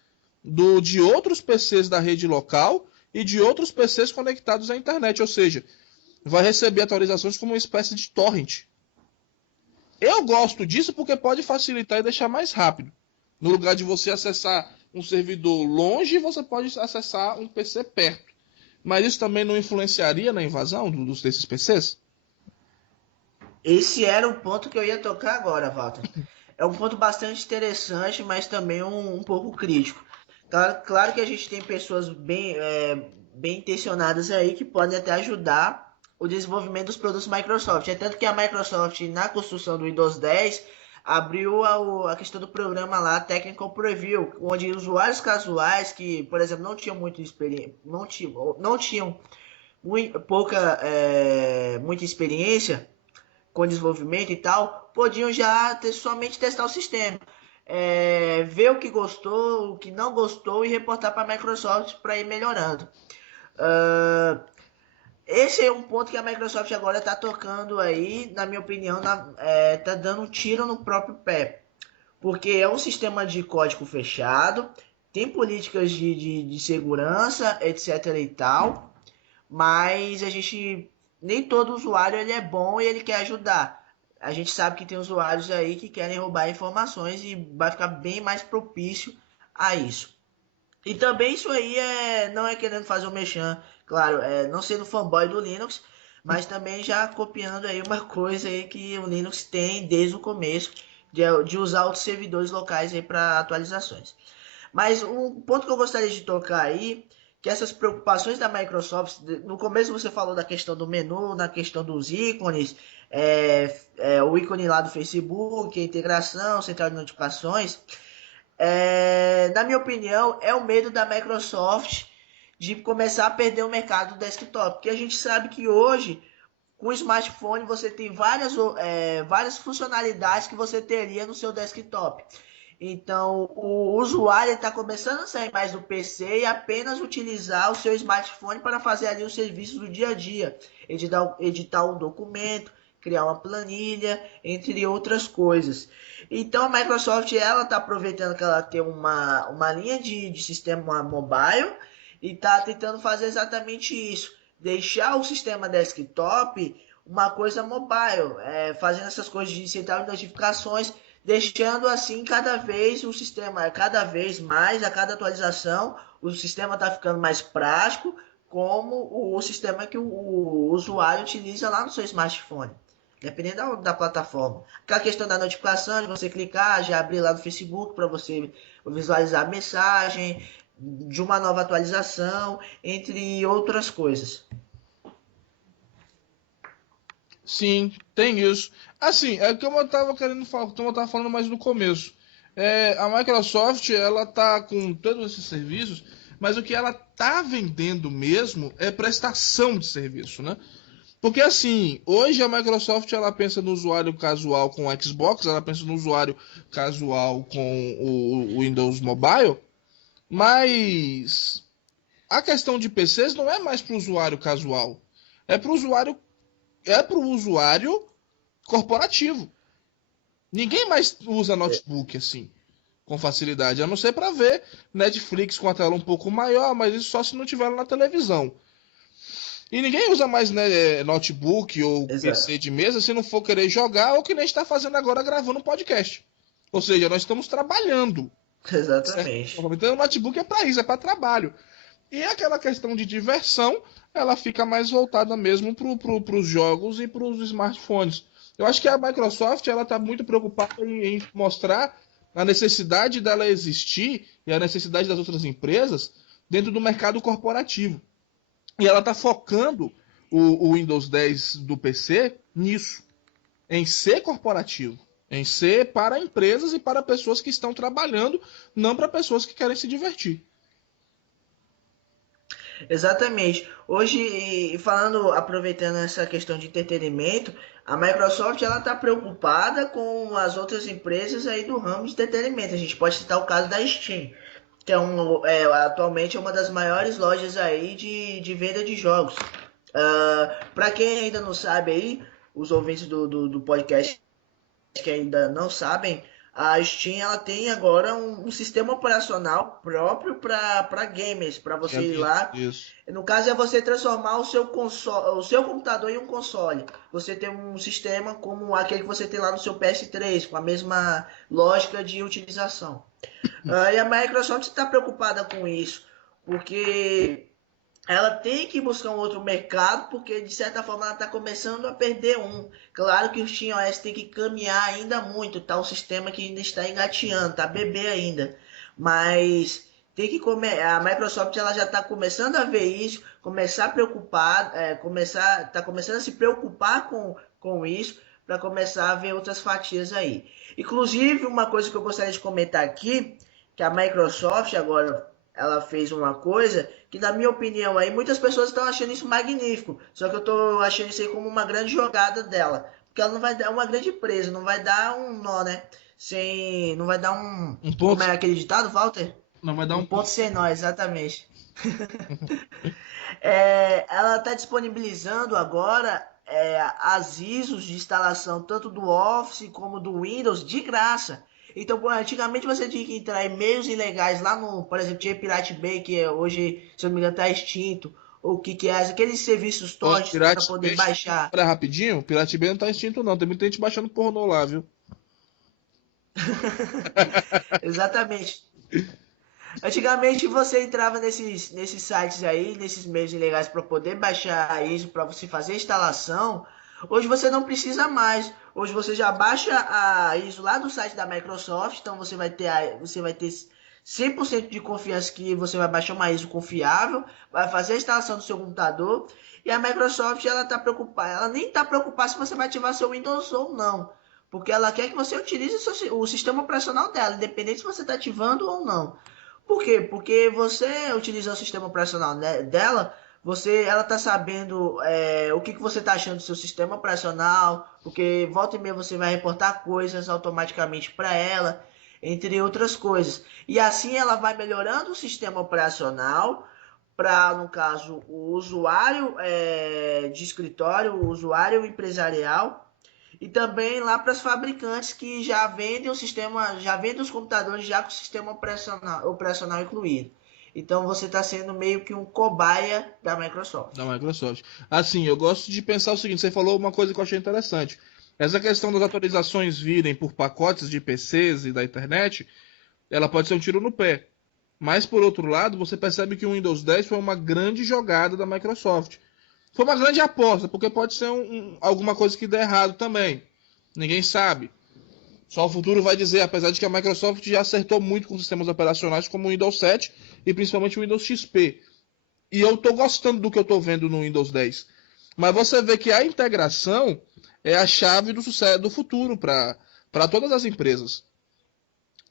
de outros PCs da rede local e de outros PCs conectados à internet, ou seja, vai receber atualizações como uma espécie de torrent. Eu gosto disso porque pode facilitar e deixar mais rápido. No lugar de você acessar um servidor longe, você pode acessar um PC perto. Mas isso também não influenciaria na invasão desses PCs? Esse era o ponto que eu ia tocar agora, Walter. É um ponto bastante interessante, mas também um pouco crítico. Claro que a gente tem pessoas bem intencionadas aí que podem até ajudar o desenvolvimento dos produtos Microsoft. É tanto que a Microsoft, na construção do Windows 10, abriu a questão do programa lá, Technical Preview, onde usuários casuais que, por exemplo, não tinham muita experiência, não tinham muita experiência com desenvolvimento e tal, podiam já somente testar o sistema. Ver o que gostou, o que não gostou e reportar para a Microsoft para ir melhorando. Esse é um ponto que a Microsoft agora está tocando aí, na minha opinião, tá dando um tiro no próprio pé. Porque é um sistema de código fechado, tem políticas de segurança, etc e tal, mas a gente nem todo usuário ele é bom e ele quer ajudar. A gente sabe que tem usuários aí que querem roubar informações e vai ficar bem mais propício a isso. E também isso aí não é querendo fazer um mexão, claro, não sendo fanboy do Linux, mas também já copiando aí uma coisa aí que o Linux tem desde o começo, de usar outros servidores locais aí para atualizações. Mas um ponto que eu gostaria de tocar aí, que essas preocupações da Microsoft, no começo você falou da questão do menu, na questão dos ícones, o ícone lá do Facebook, a integração, central de notificações, na minha opinião, é o medo da Microsoft de começar a perder o mercado do desktop, porque a gente sabe que hoje com o smartphone você tem várias funcionalidades que você teria no seu desktop. Então, o usuário está começando a sair mais do PC e apenas utilizar o seu smartphone para fazer ali os serviços do dia a dia. Editar um documento, criar uma planilha, entre outras coisas. Então, a Microsoft está aproveitando que ela tem uma linha de sistema mobile e está tentando fazer exatamente isso. Deixar o sistema desktop uma coisa mobile, fazendo essas coisas de central de notificações, deixando assim cada vez o sistema, cada vez mais, a cada atualização, o sistema está ficando mais prático, como o sistema que o usuário utiliza lá no seu smartphone, dependendo da plataforma. Aquela questão da notificação, de você clicar, já abrir lá no Facebook para você visualizar a mensagem de uma nova atualização, entre outras coisas. Sim, tem isso. Assim, é como eu tava querendo falar, como eu tava falando mais no começo. A Microsoft, ela tá com todos esses serviços, mas o que ela tá vendendo mesmo é prestação de serviço, né? Porque assim, hoje a Microsoft ela pensa no usuário casual com o Xbox, ela pensa no usuário casual com o Windows Mobile, mas a questão de PCs não é mais para o usuário casual, é para o usuário corporativo. Ninguém mais usa notebook assim com facilidade, a não ser para ver Netflix com a tela um pouco maior, mas isso só se não tiver na televisão. E ninguém usa mais, né, notebook ou Exato. PC de mesa se não for querer jogar ou que nem está fazendo agora gravando um podcast. Ou seja, nós estamos trabalhando. Certo? Exatamente. Então o notebook é para isso, é para trabalho. E aquela questão de diversão, ela fica mais voltada mesmo para os jogos e para os smartphones. Eu acho que a Microsoft ela está muito preocupada em mostrar a necessidade dela existir e a necessidade das outras empresas dentro do mercado corporativo. E ela está focando o Windows 10 do PC nisso, em ser corporativo, em ser para empresas e para pessoas que estão trabalhando, não para pessoas que querem se divertir. Exatamente. Hoje, falando, aproveitando essa questão de entretenimento, a Microsoft ela está preocupada com as outras empresas aí do ramo de entretenimento. A gente pode citar o caso da Steam, que atualmente é uma das maiores lojas aí de venda de jogos. Para quem ainda não sabe aí, os ouvintes do podcast que ainda não sabem, a Steam ela tem agora um sistema operacional próprio para gamers, para você ir lá. Isso. No caso é você transformar o seu computador em um console. Você tem um sistema como aquele que você tem lá no seu PS3, com a mesma lógica de utilização. E a Microsoft está preocupada com isso, porque ela tem que buscar um outro mercado, porque de certa forma ela está começando a perder um. Claro que o SteamOS tem que caminhar ainda muito, tá um sistema que ainda está engateando, tá bebê ainda. Mas tem que a Microsoft ela já está começando a ver isso, começar a preocupar, tá começando a se preocupar com isso, para começar a ver outras fatias aí. Inclusive, uma coisa que eu gostaria de comentar aqui, que a Microsoft agora ela fez uma coisa que, na minha opinião, aí muitas pessoas estão achando isso magnífico. Só que eu estou achando isso aí como uma grande jogada dela. Porque ela não vai dar uma grande presa, não vai dar um nó, né? Não vai dar um ponto. Como é aquele ditado, Walter? Não vai dar um ponto sem nó, exatamente. Ela está disponibilizando agora as ISOs de instalação tanto do Office como do Windows de graça. Então, antigamente você tinha que entrar em meios ilegais lá no, por exemplo, tinha Pirate Bay, que hoje, se eu não me engano, está extinto. Ou o que é, aqueles serviços torrents para poder baixar. Olha rapidinho, o Pirate Bay não está extinto não, tem muita gente baixando pornô lá, viu? Exatamente. Antigamente você entrava nesses sites aí, nesses meios ilegais para poder baixar isso, para você fazer a instalação. Hoje você não precisa mais. Hoje você já baixa a ISO lá do site da Microsoft, então você vai ter 100% de confiança que você vai baixar uma ISO confiável, vai fazer a instalação do seu computador. E a Microsoft ela tá preocupada, ela nem está preocupada se você vai ativar seu Windows ou não, porque ela quer que você utilize o sistema operacional dela, independente se você está ativando ou não. Por quê? Porque você utilizando o sistema operacional dela, ela está sabendo o que você está achando do seu sistema operacional, porque volta e meia você vai reportar coisas automaticamente para ela, entre outras coisas. E assim ela vai melhorando o sistema operacional para, no caso, o usuário de escritório, o usuário empresarial, e também lá para os fabricantes que já vendem o sistema, já vendem os computadores já com o sistema operacional incluído. Então você está sendo meio que um cobaia da Microsoft. Da Microsoft. Assim, eu gosto de pensar o seguinte, você falou uma coisa que eu achei interessante. Essa questão das atualizações virem por pacotes de PCs e da internet, ela pode ser um tiro no pé. Mas, por outro lado, você percebe que o Windows 10 foi uma grande jogada da Microsoft. Foi uma grande aposta, porque pode ser alguma coisa que dê errado também. Ninguém sabe. Só o futuro vai dizer, apesar de que a Microsoft já acertou muito com sistemas operacionais como o Windows 7 e principalmente o Windows XP. E eu estou gostando do que eu estou vendo no Windows 10. Mas você vê que a integração é a chave do sucesso do futuro para todas as empresas.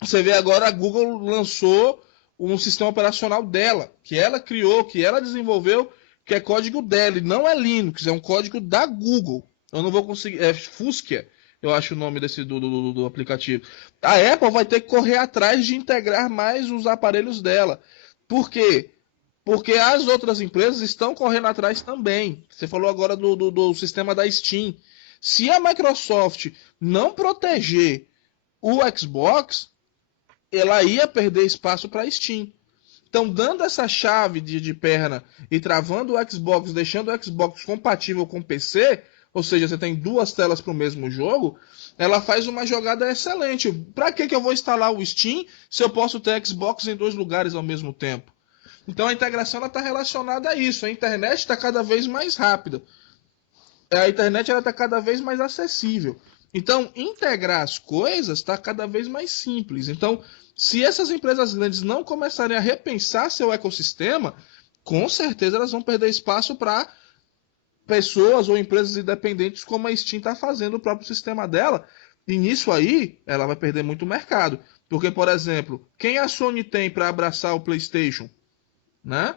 Você vê agora a Google lançou um sistema operacional dela, que ela criou, que ela desenvolveu, que é código dela, e não é Linux, é um código da Google. Eu não vou conseguir. É Fusquia, eu acho o nome do aplicativo. A Apple vai ter que correr atrás de integrar mais os aparelhos dela. Por quê? Porque as outras empresas estão correndo atrás também. Você falou agora do sistema da Steam. Se a Microsoft não proteger o Xbox, ela ia perder espaço para a Steam. Então, dando essa chave de perna e travando o Xbox, deixando o Xbox compatível com o PC, ou seja, você tem duas telas para o mesmo jogo, ela faz uma jogada excelente. Para que eu vou instalar o Steam se eu posso ter Xbox em dois lugares ao mesmo tempo? Então a integração está relacionada a isso. A internet está cada vez mais rápida. A internet está cada vez mais acessível. Então, integrar as coisas está cada vez mais simples. Então, se essas empresas grandes não começarem a repensar seu ecossistema, com certeza elas vão perder espaço para pessoas ou empresas independentes como a Steam está fazendo o próprio sistema dela. E nisso aí, ela vai perder muito mercado. Porque, por exemplo, quem a Sony tem para abraçar o PlayStation? Né?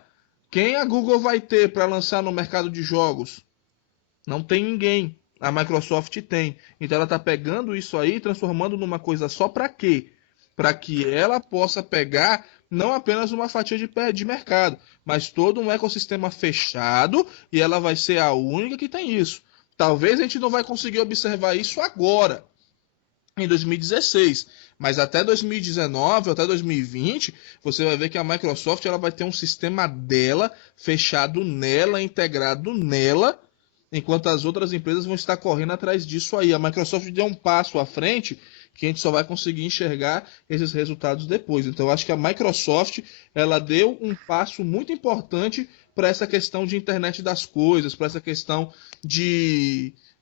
Quem a Google vai ter para lançar no mercado de jogos? Não tem ninguém. A Microsoft tem. Então ela está pegando isso aí e transformando numa coisa só para quê? Para que ela possa pegar não apenas uma fatia de mercado, mas todo um ecossistema fechado e ela vai ser a única que tem isso. Talvez a gente não vai conseguir observar isso agora, em 2016. Mas até 2019, até 2020, você vai ver que a Microsoft ela vai ter um sistema dela, fechado nela, integrado nela, enquanto as outras empresas vão estar correndo atrás disso aí. A Microsoft deu um passo à frente que a gente só vai conseguir enxergar esses resultados depois. Então eu acho que a Microsoft ela deu um passo muito importante para essa questão de internet das coisas, para essa questão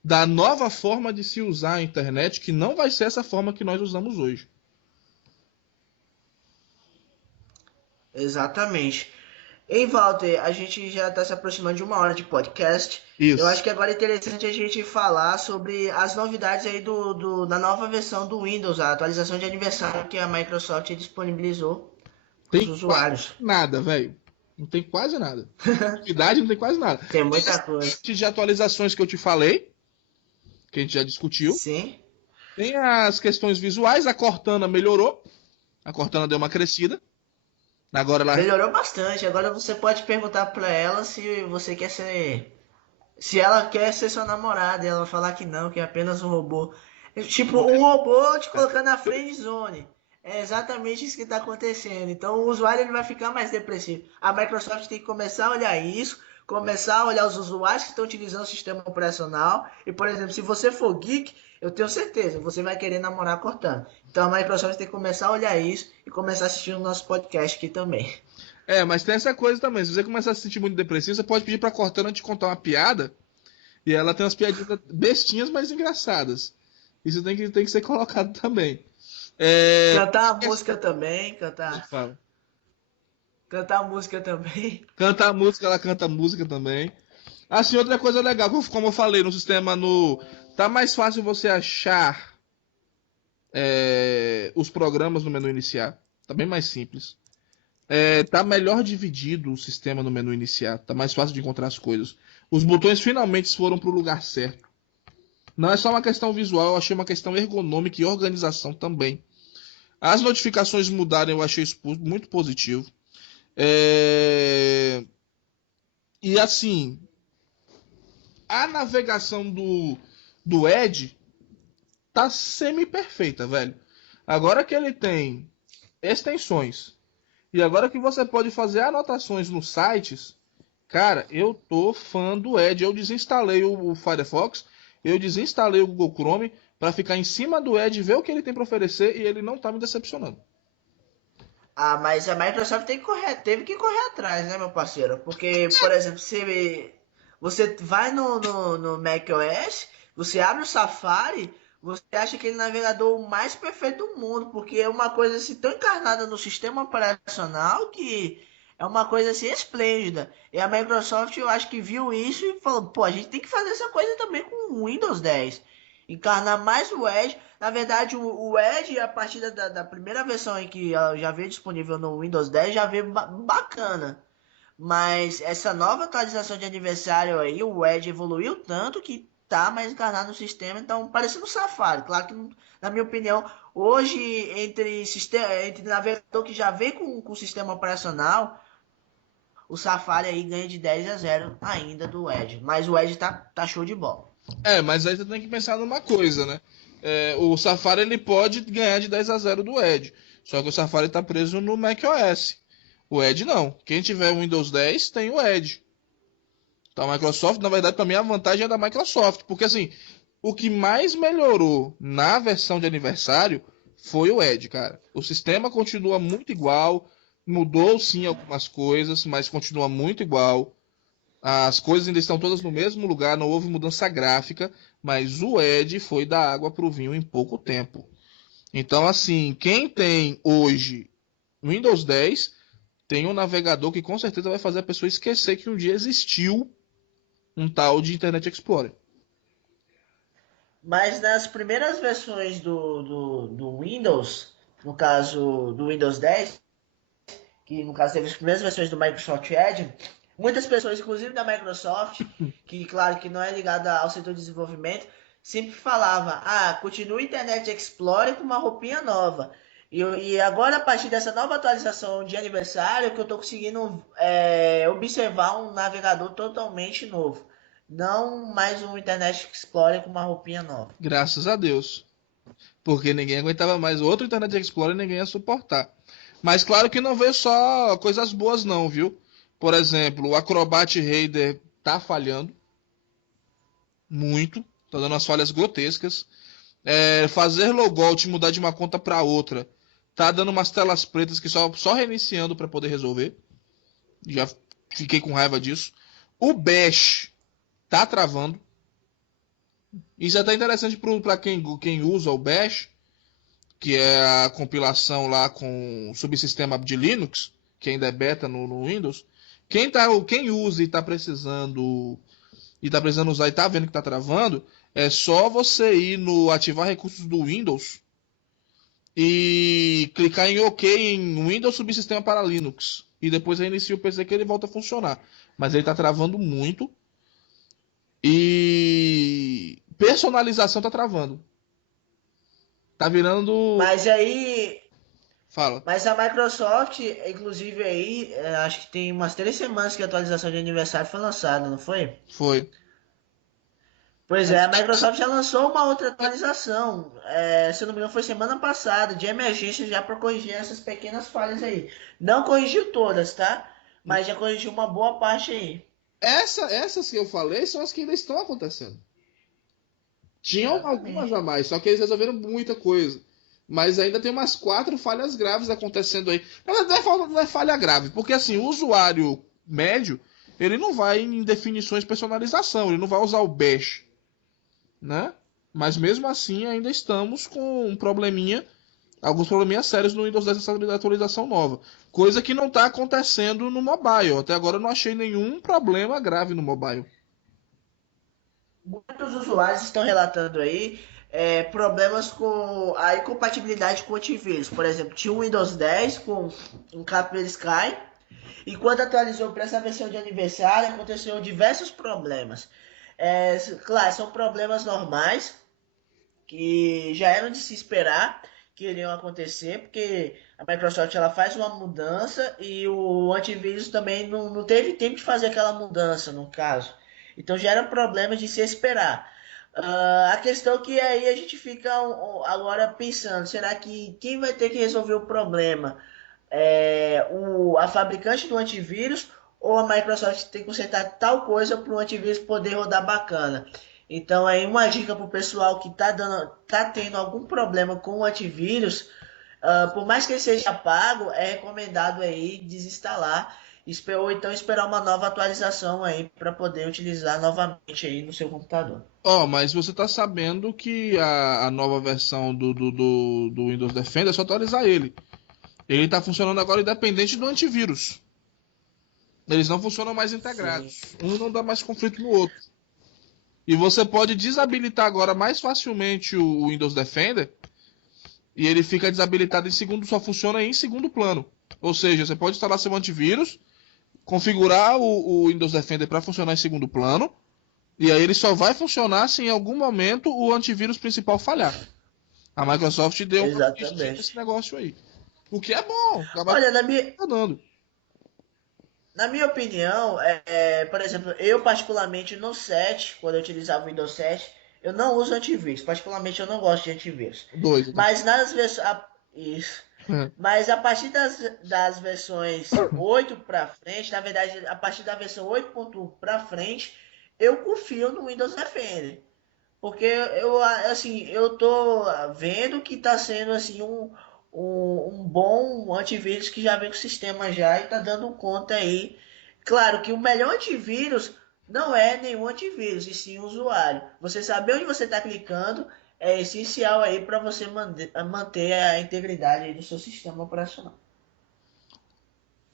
da nova forma de se usar a internet, que não vai ser essa forma que nós usamos hoje. Exatamente. Ei, Walter, a gente já está se aproximando de 1 hora de podcast. Eu Isso. acho que agora é interessante a gente falar sobre as novidades aí da nova versão do Windows, a atualização de aniversário que a Microsoft disponibilizou para os Tem quase usuários. nada, velho. Não tem quase nada. Novidade não tem quase nada. Tem muita coisa. Tem de atualizações que eu te falei, que a gente já discutiu. Sim. Tem as questões visuais, a Cortana melhorou. A Cortana deu uma crescida. Agora ela. Melhorou bastante. Agora você pode perguntar para ela se você quer ser. Se ela quer ser sua namorada. E ela falar que não, que é apenas um robô. Tipo, um robô te colocando na friend zone. É exatamente isso que está acontecendo. Então o usuário ele vai ficar mais depressivo. A Microsoft tem que começar a olhar isso. Começar a olhar os usuários que estão utilizando o sistema operacional. E, por exemplo, se você for geek, eu tenho certeza, você vai querer namorar Cortana. Então a Microsoft tem que começar a olhar isso e começar a assistir o nosso podcast aqui também. Mas tem essa coisa também. Se você começar a se sentir muito depressivo, você pode pedir pra Cortana te contar uma piada. E ela tem umas piadinhas bestinhas, mas engraçadas. Isso tem que ser colocado também. Cantar a música também, Fala. cantar a música também. Canta a música, ela canta a música também. Assim, outra coisa legal, como eu falei, no sistema tá mais fácil você achar os programas no menu iniciar. Tá bem mais simples. Tá melhor dividido o sistema no menu iniciar. Tá mais fácil de encontrar as coisas. Os botões finalmente foram pro lugar certo. Não é só uma questão visual, eu achei uma questão ergonômica e organização também. As notificações mudaram, eu achei isso muito positivo. E assim, a navegação do Edge tá semi-perfeita, velho. Agora que ele tem extensões e agora que você pode fazer anotações nos sites, cara, eu tô fã do Edge. Eu desinstalei o Firefox, eu desinstalei o Google Chrome para ficar em cima do Edge, ver o que ele tem para oferecer e ele não tá me decepcionando. Ah, mas a Microsoft teve que correr atrás, né, meu parceiro? Porque, por exemplo, você vai no macOS, você abre o Safari, você acha aquele navegador o mais perfeito do mundo, porque é uma coisa assim tão encarnada no sistema operacional que é uma coisa assim esplêndida. E a Microsoft, eu acho que viu isso e falou, pô, a gente tem que fazer essa coisa também com o Windows 10. Encarnar mais o Edge. Na verdade, o Edge, a partir da primeira versão aí que já veio disponível no Windows 10, já veio bacana. Mas essa nova atualização de aniversário aí, o Edge evoluiu tanto que tá mais encarnado no sistema, então parecendo um Safari. Claro que, na minha opinião, hoje, entre navegador que já vem com o sistema operacional, o Safari aí ganha de 10-0 ainda do Edge. Mas o Edge tá show de bola. Mas aí você tem que pensar numa coisa, né? O Safari ele pode ganhar de 10-0 do Edge. Só que o Safari está preso no macOS. O Edge não. Quem tiver o Windows 10 tem o Edge. Então a Microsoft, na verdade, para mim a vantagem é da Microsoft. Porque assim, o que mais melhorou na versão de aniversário foi o Edge, cara. O sistema continua muito igual. Mudou sim algumas coisas, mas continua muito igual. As coisas ainda estão todas no mesmo lugar, não houve mudança gráfica, mas o Edge foi da água para o vinho em pouco tempo. Então, assim, quem tem hoje Windows 10 tem um navegador que com certeza vai fazer a pessoa esquecer que um dia existiu um tal de Internet Explorer. Mas nas primeiras versões do Windows, no caso do Windows 10, que no caso teve as primeiras versões do Microsoft Edge, muitas pessoas, inclusive da Microsoft, que claro que não é ligada ao setor de desenvolvimento, sempre falava, continua o Internet Explorer com uma roupinha nova. E agora, a partir dessa nova atualização de aniversário, que eu estou conseguindo observar um navegador totalmente novo. Não mais um Internet Explorer com uma roupinha nova. Graças a Deus. Porque ninguém aguentava mais outro Internet Explorer e ninguém ia suportar. Mas claro que não veio só coisas boas não, viu? Por exemplo, o Acrobat Reader tá falhando muito, tá dando umas falhas grotescas. Fazer logout, mudar de uma conta para outra, tá dando umas telas pretas que só reiniciando para poder resolver. Já fiquei com raiva disso. O Bash tá travando. Isso é até interessante para quem usa o Bash, que é a compilação lá com o subsistema de Linux, que ainda é beta no Windows. Quem usa e tá precisando usar e tá vendo que tá travando, é só você ir no ativar recursos do Windows e clicar em OK em Windows Subsistema para Linux. E depois reinicia o PC que ele volta a funcionar. Mas ele tá travando muito. E personalização tá travando. Tá virando. Mas aí, Fala. mas a Microsoft, inclusive aí, acho que tem umas 3 semanas que a atualização de aniversário foi lançada, não foi? Foi. Pois é, Mas, a Microsoft já lançou uma outra atualização, se eu não me engano foi semana passada, de emergência já para corrigir essas pequenas falhas aí. Não corrigiu todas, tá? Mas já corrigiu uma boa parte aí. essas que eu falei são as que ainda estão acontecendo. Tinham algumas Exatamente. a mais, só que eles resolveram muita coisa. Mas ainda tem umas 4 falhas graves acontecendo aí. Mas não é falha grave, porque assim, o usuário médio, ele não vai em definições de personalização, ele não vai usar o bash, né? Mas mesmo assim ainda estamos com um probleminha, alguns probleminhas sérios no Windows 10 dessa atualização nova. Coisa que não está acontecendo no mobile. Até agora eu não achei nenhum problema grave no mobile. Muitos usuários estão relatando aí problemas com a incompatibilidade com antivírus. Por exemplo, tinha o Windows 10 com um Kaspersky Sky e quando atualizou para essa versão de aniversário aconteceram diversos problemas. Claro, são problemas normais que já eram de se esperar que iriam acontecer, porque a Microsoft ela faz uma mudança e o antivírus também não teve tempo de fazer aquela mudança, no caso. Então já era problema de se esperar. A questão que aí a gente fica agora pensando, será que quem vai ter que resolver o problema? A fabricante do antivírus ou a Microsoft tem que consertar tal coisa para o antivírus poder rodar bacana? Então aí uma dica para o pessoal que tá tendo algum problema com o antivírus, por mais que ele seja pago, é recomendado aí desinstalar ou então esperar uma nova atualização aí para poder utilizar novamente aí no seu computador. Ó, mas você tá sabendo que a nova versão do Windows Defender é só atualizar ele. Ele tá funcionando agora independente do antivírus. Eles não funcionam mais Sim, integrados. Um não dá mais conflito no outro. E você pode desabilitar agora mais facilmente o Windows Defender e ele fica desabilitado em segundo, só funciona em segundo plano. Ou seja, você pode instalar seu antivírus, configurar o Windows Defender para funcionar em segundo plano, e aí ele só vai funcionar se em algum momento o antivírus principal falhar. A Microsoft deu uma listinha nesse exatamente. negócio aí. O que é bom, acaba Olha, funcionando. na minha opinião, por exemplo, eu particularmente no 7, quando eu utilizava o Windows 7, eu não uso antivírus. Particularmente eu não gosto de antivírus. Dois, eu Mas nas versões. Isso. também. Mas a partir das versões 8 para frente, na verdade, a partir da versão 8.1 para frente, eu confio no Windows Defender. Porque eu tô vendo que está sendo assim um bom antivírus que já vem com o sistema já e tá dando conta aí. Claro que o melhor antivírus não é nenhum antivírus, e sim o usuário. Você saber onde você está clicando é essencial aí para você manter a integridade aí do seu sistema operacional.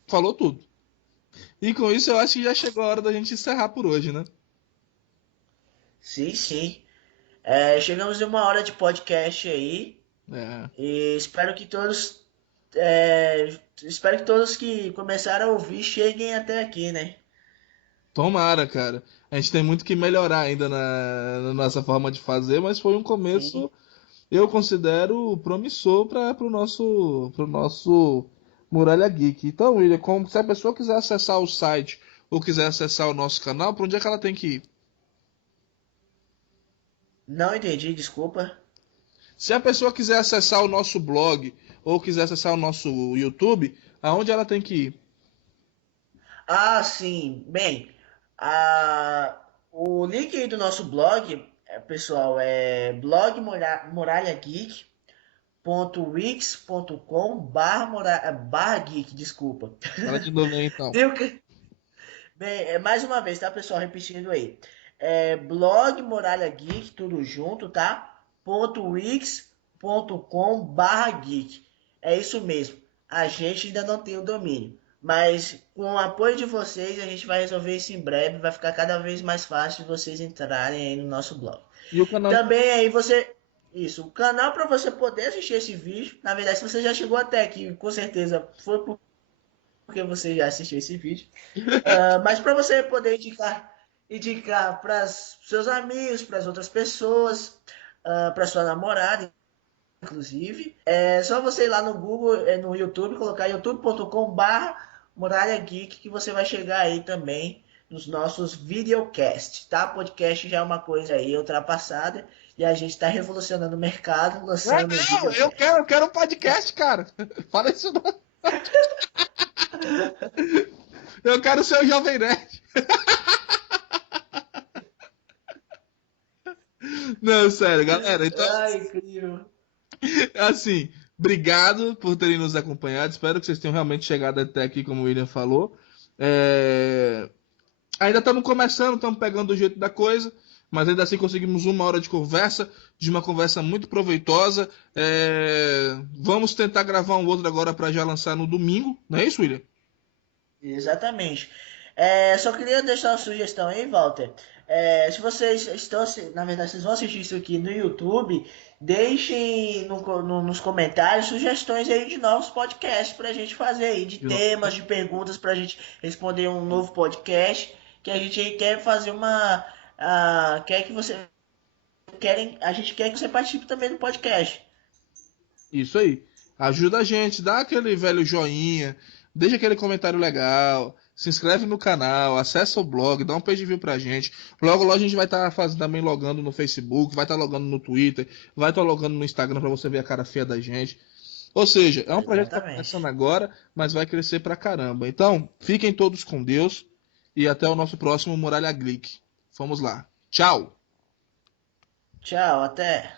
Falou tudo. E com isso eu acho que já chegou a hora da gente encerrar por hoje, né? Sim, sim. Chegamos em uma hora de podcast aí É. e espero que todos que começaram a ouvir cheguem até aqui, né? Tomara, cara. A gente tem muito que melhorar ainda na nossa forma de fazer, mas foi um Sim. começo, eu considero promissor para pro nosso Muralha Geek. Então, William, como se a pessoa quiser acessar o site ou quiser acessar o nosso canal, para onde é que ela tem que ir? Não entendi, desculpa. Se a pessoa quiser acessar o nosso blog ou quiser acessar o nosso YouTube, aonde ela tem que ir? Ah, sim. Bem, o link aí do nosso blog, pessoal, é blogmoralhageek.wix.com/barra geek, desculpa. Fala de novo aí, então. Deu que- Bem, mais uma vez, tá, pessoal? Repetindo aí. Blog Muralha Geek, tudo junto, tá? .wix.com/geek. É isso mesmo. A gente ainda não tem o domínio, mas com o apoio de vocês, a gente vai resolver isso em breve. Vai ficar cada vez mais fácil de vocês entrarem aí no nosso blog. E o canal. Também aí você. Isso, o canal para você poder assistir esse vídeo. Na verdade, se você já chegou até aqui, com certeza foi porque você já assistiu esse vídeo. Mas para você poder indicar para seus amigos, para as outras pessoas, para sua namorada, inclusive, é só você ir lá no Google, no YouTube, colocar youtube.com/Muralha Geek, que você vai chegar aí também nos nossos videocasts, tá? Podcast já é uma coisa aí ultrapassada e a gente está revolucionando o mercado, lançando um Não, eu videocast. quero, eu quero um podcast, cara. Fala isso não. Eu quero ser o Jovem Nerd. Não, sério, galera. Então, Ai, incrível. assim, obrigado por terem nos acompanhado. Espero que vocês tenham realmente chegado até aqui, como o William falou. É, ainda estamos começando, estamos pegando o jeito da coisa, mas ainda assim conseguimos uma hora de uma conversa muito proveitosa. Vamos tentar gravar um outro agora para já lançar no domingo, não é isso, William? Exatamente. Só queria deixar uma sugestão aí, Walter. Se vocês estão, na verdade, vocês vão assistir isso aqui no YouTube, deixem nos comentários sugestões aí de novos podcasts para a gente fazer aí, de De novo. temas, de perguntas para a gente responder um novo podcast, que a gente quer fazer quer que você a gente quer que você participe também do podcast. Isso aí. Ajuda a gente, dá aquele velho joinha, deixa aquele comentário legal, se inscreve no canal, acessa o blog, dá um page view pra gente. Logo, logo a gente vai estar fazendo também logando no Facebook, vai estar logando no Twitter, vai estar logando no Instagram pra você ver a cara feia da gente. Ou seja, é um projeto que tá começando Exatamente. agora, mas vai crescer pra caramba. Então, fiquem todos com Deus e até o nosso próximo Muralha Geek. Vamos lá. Tchau! Tchau, até.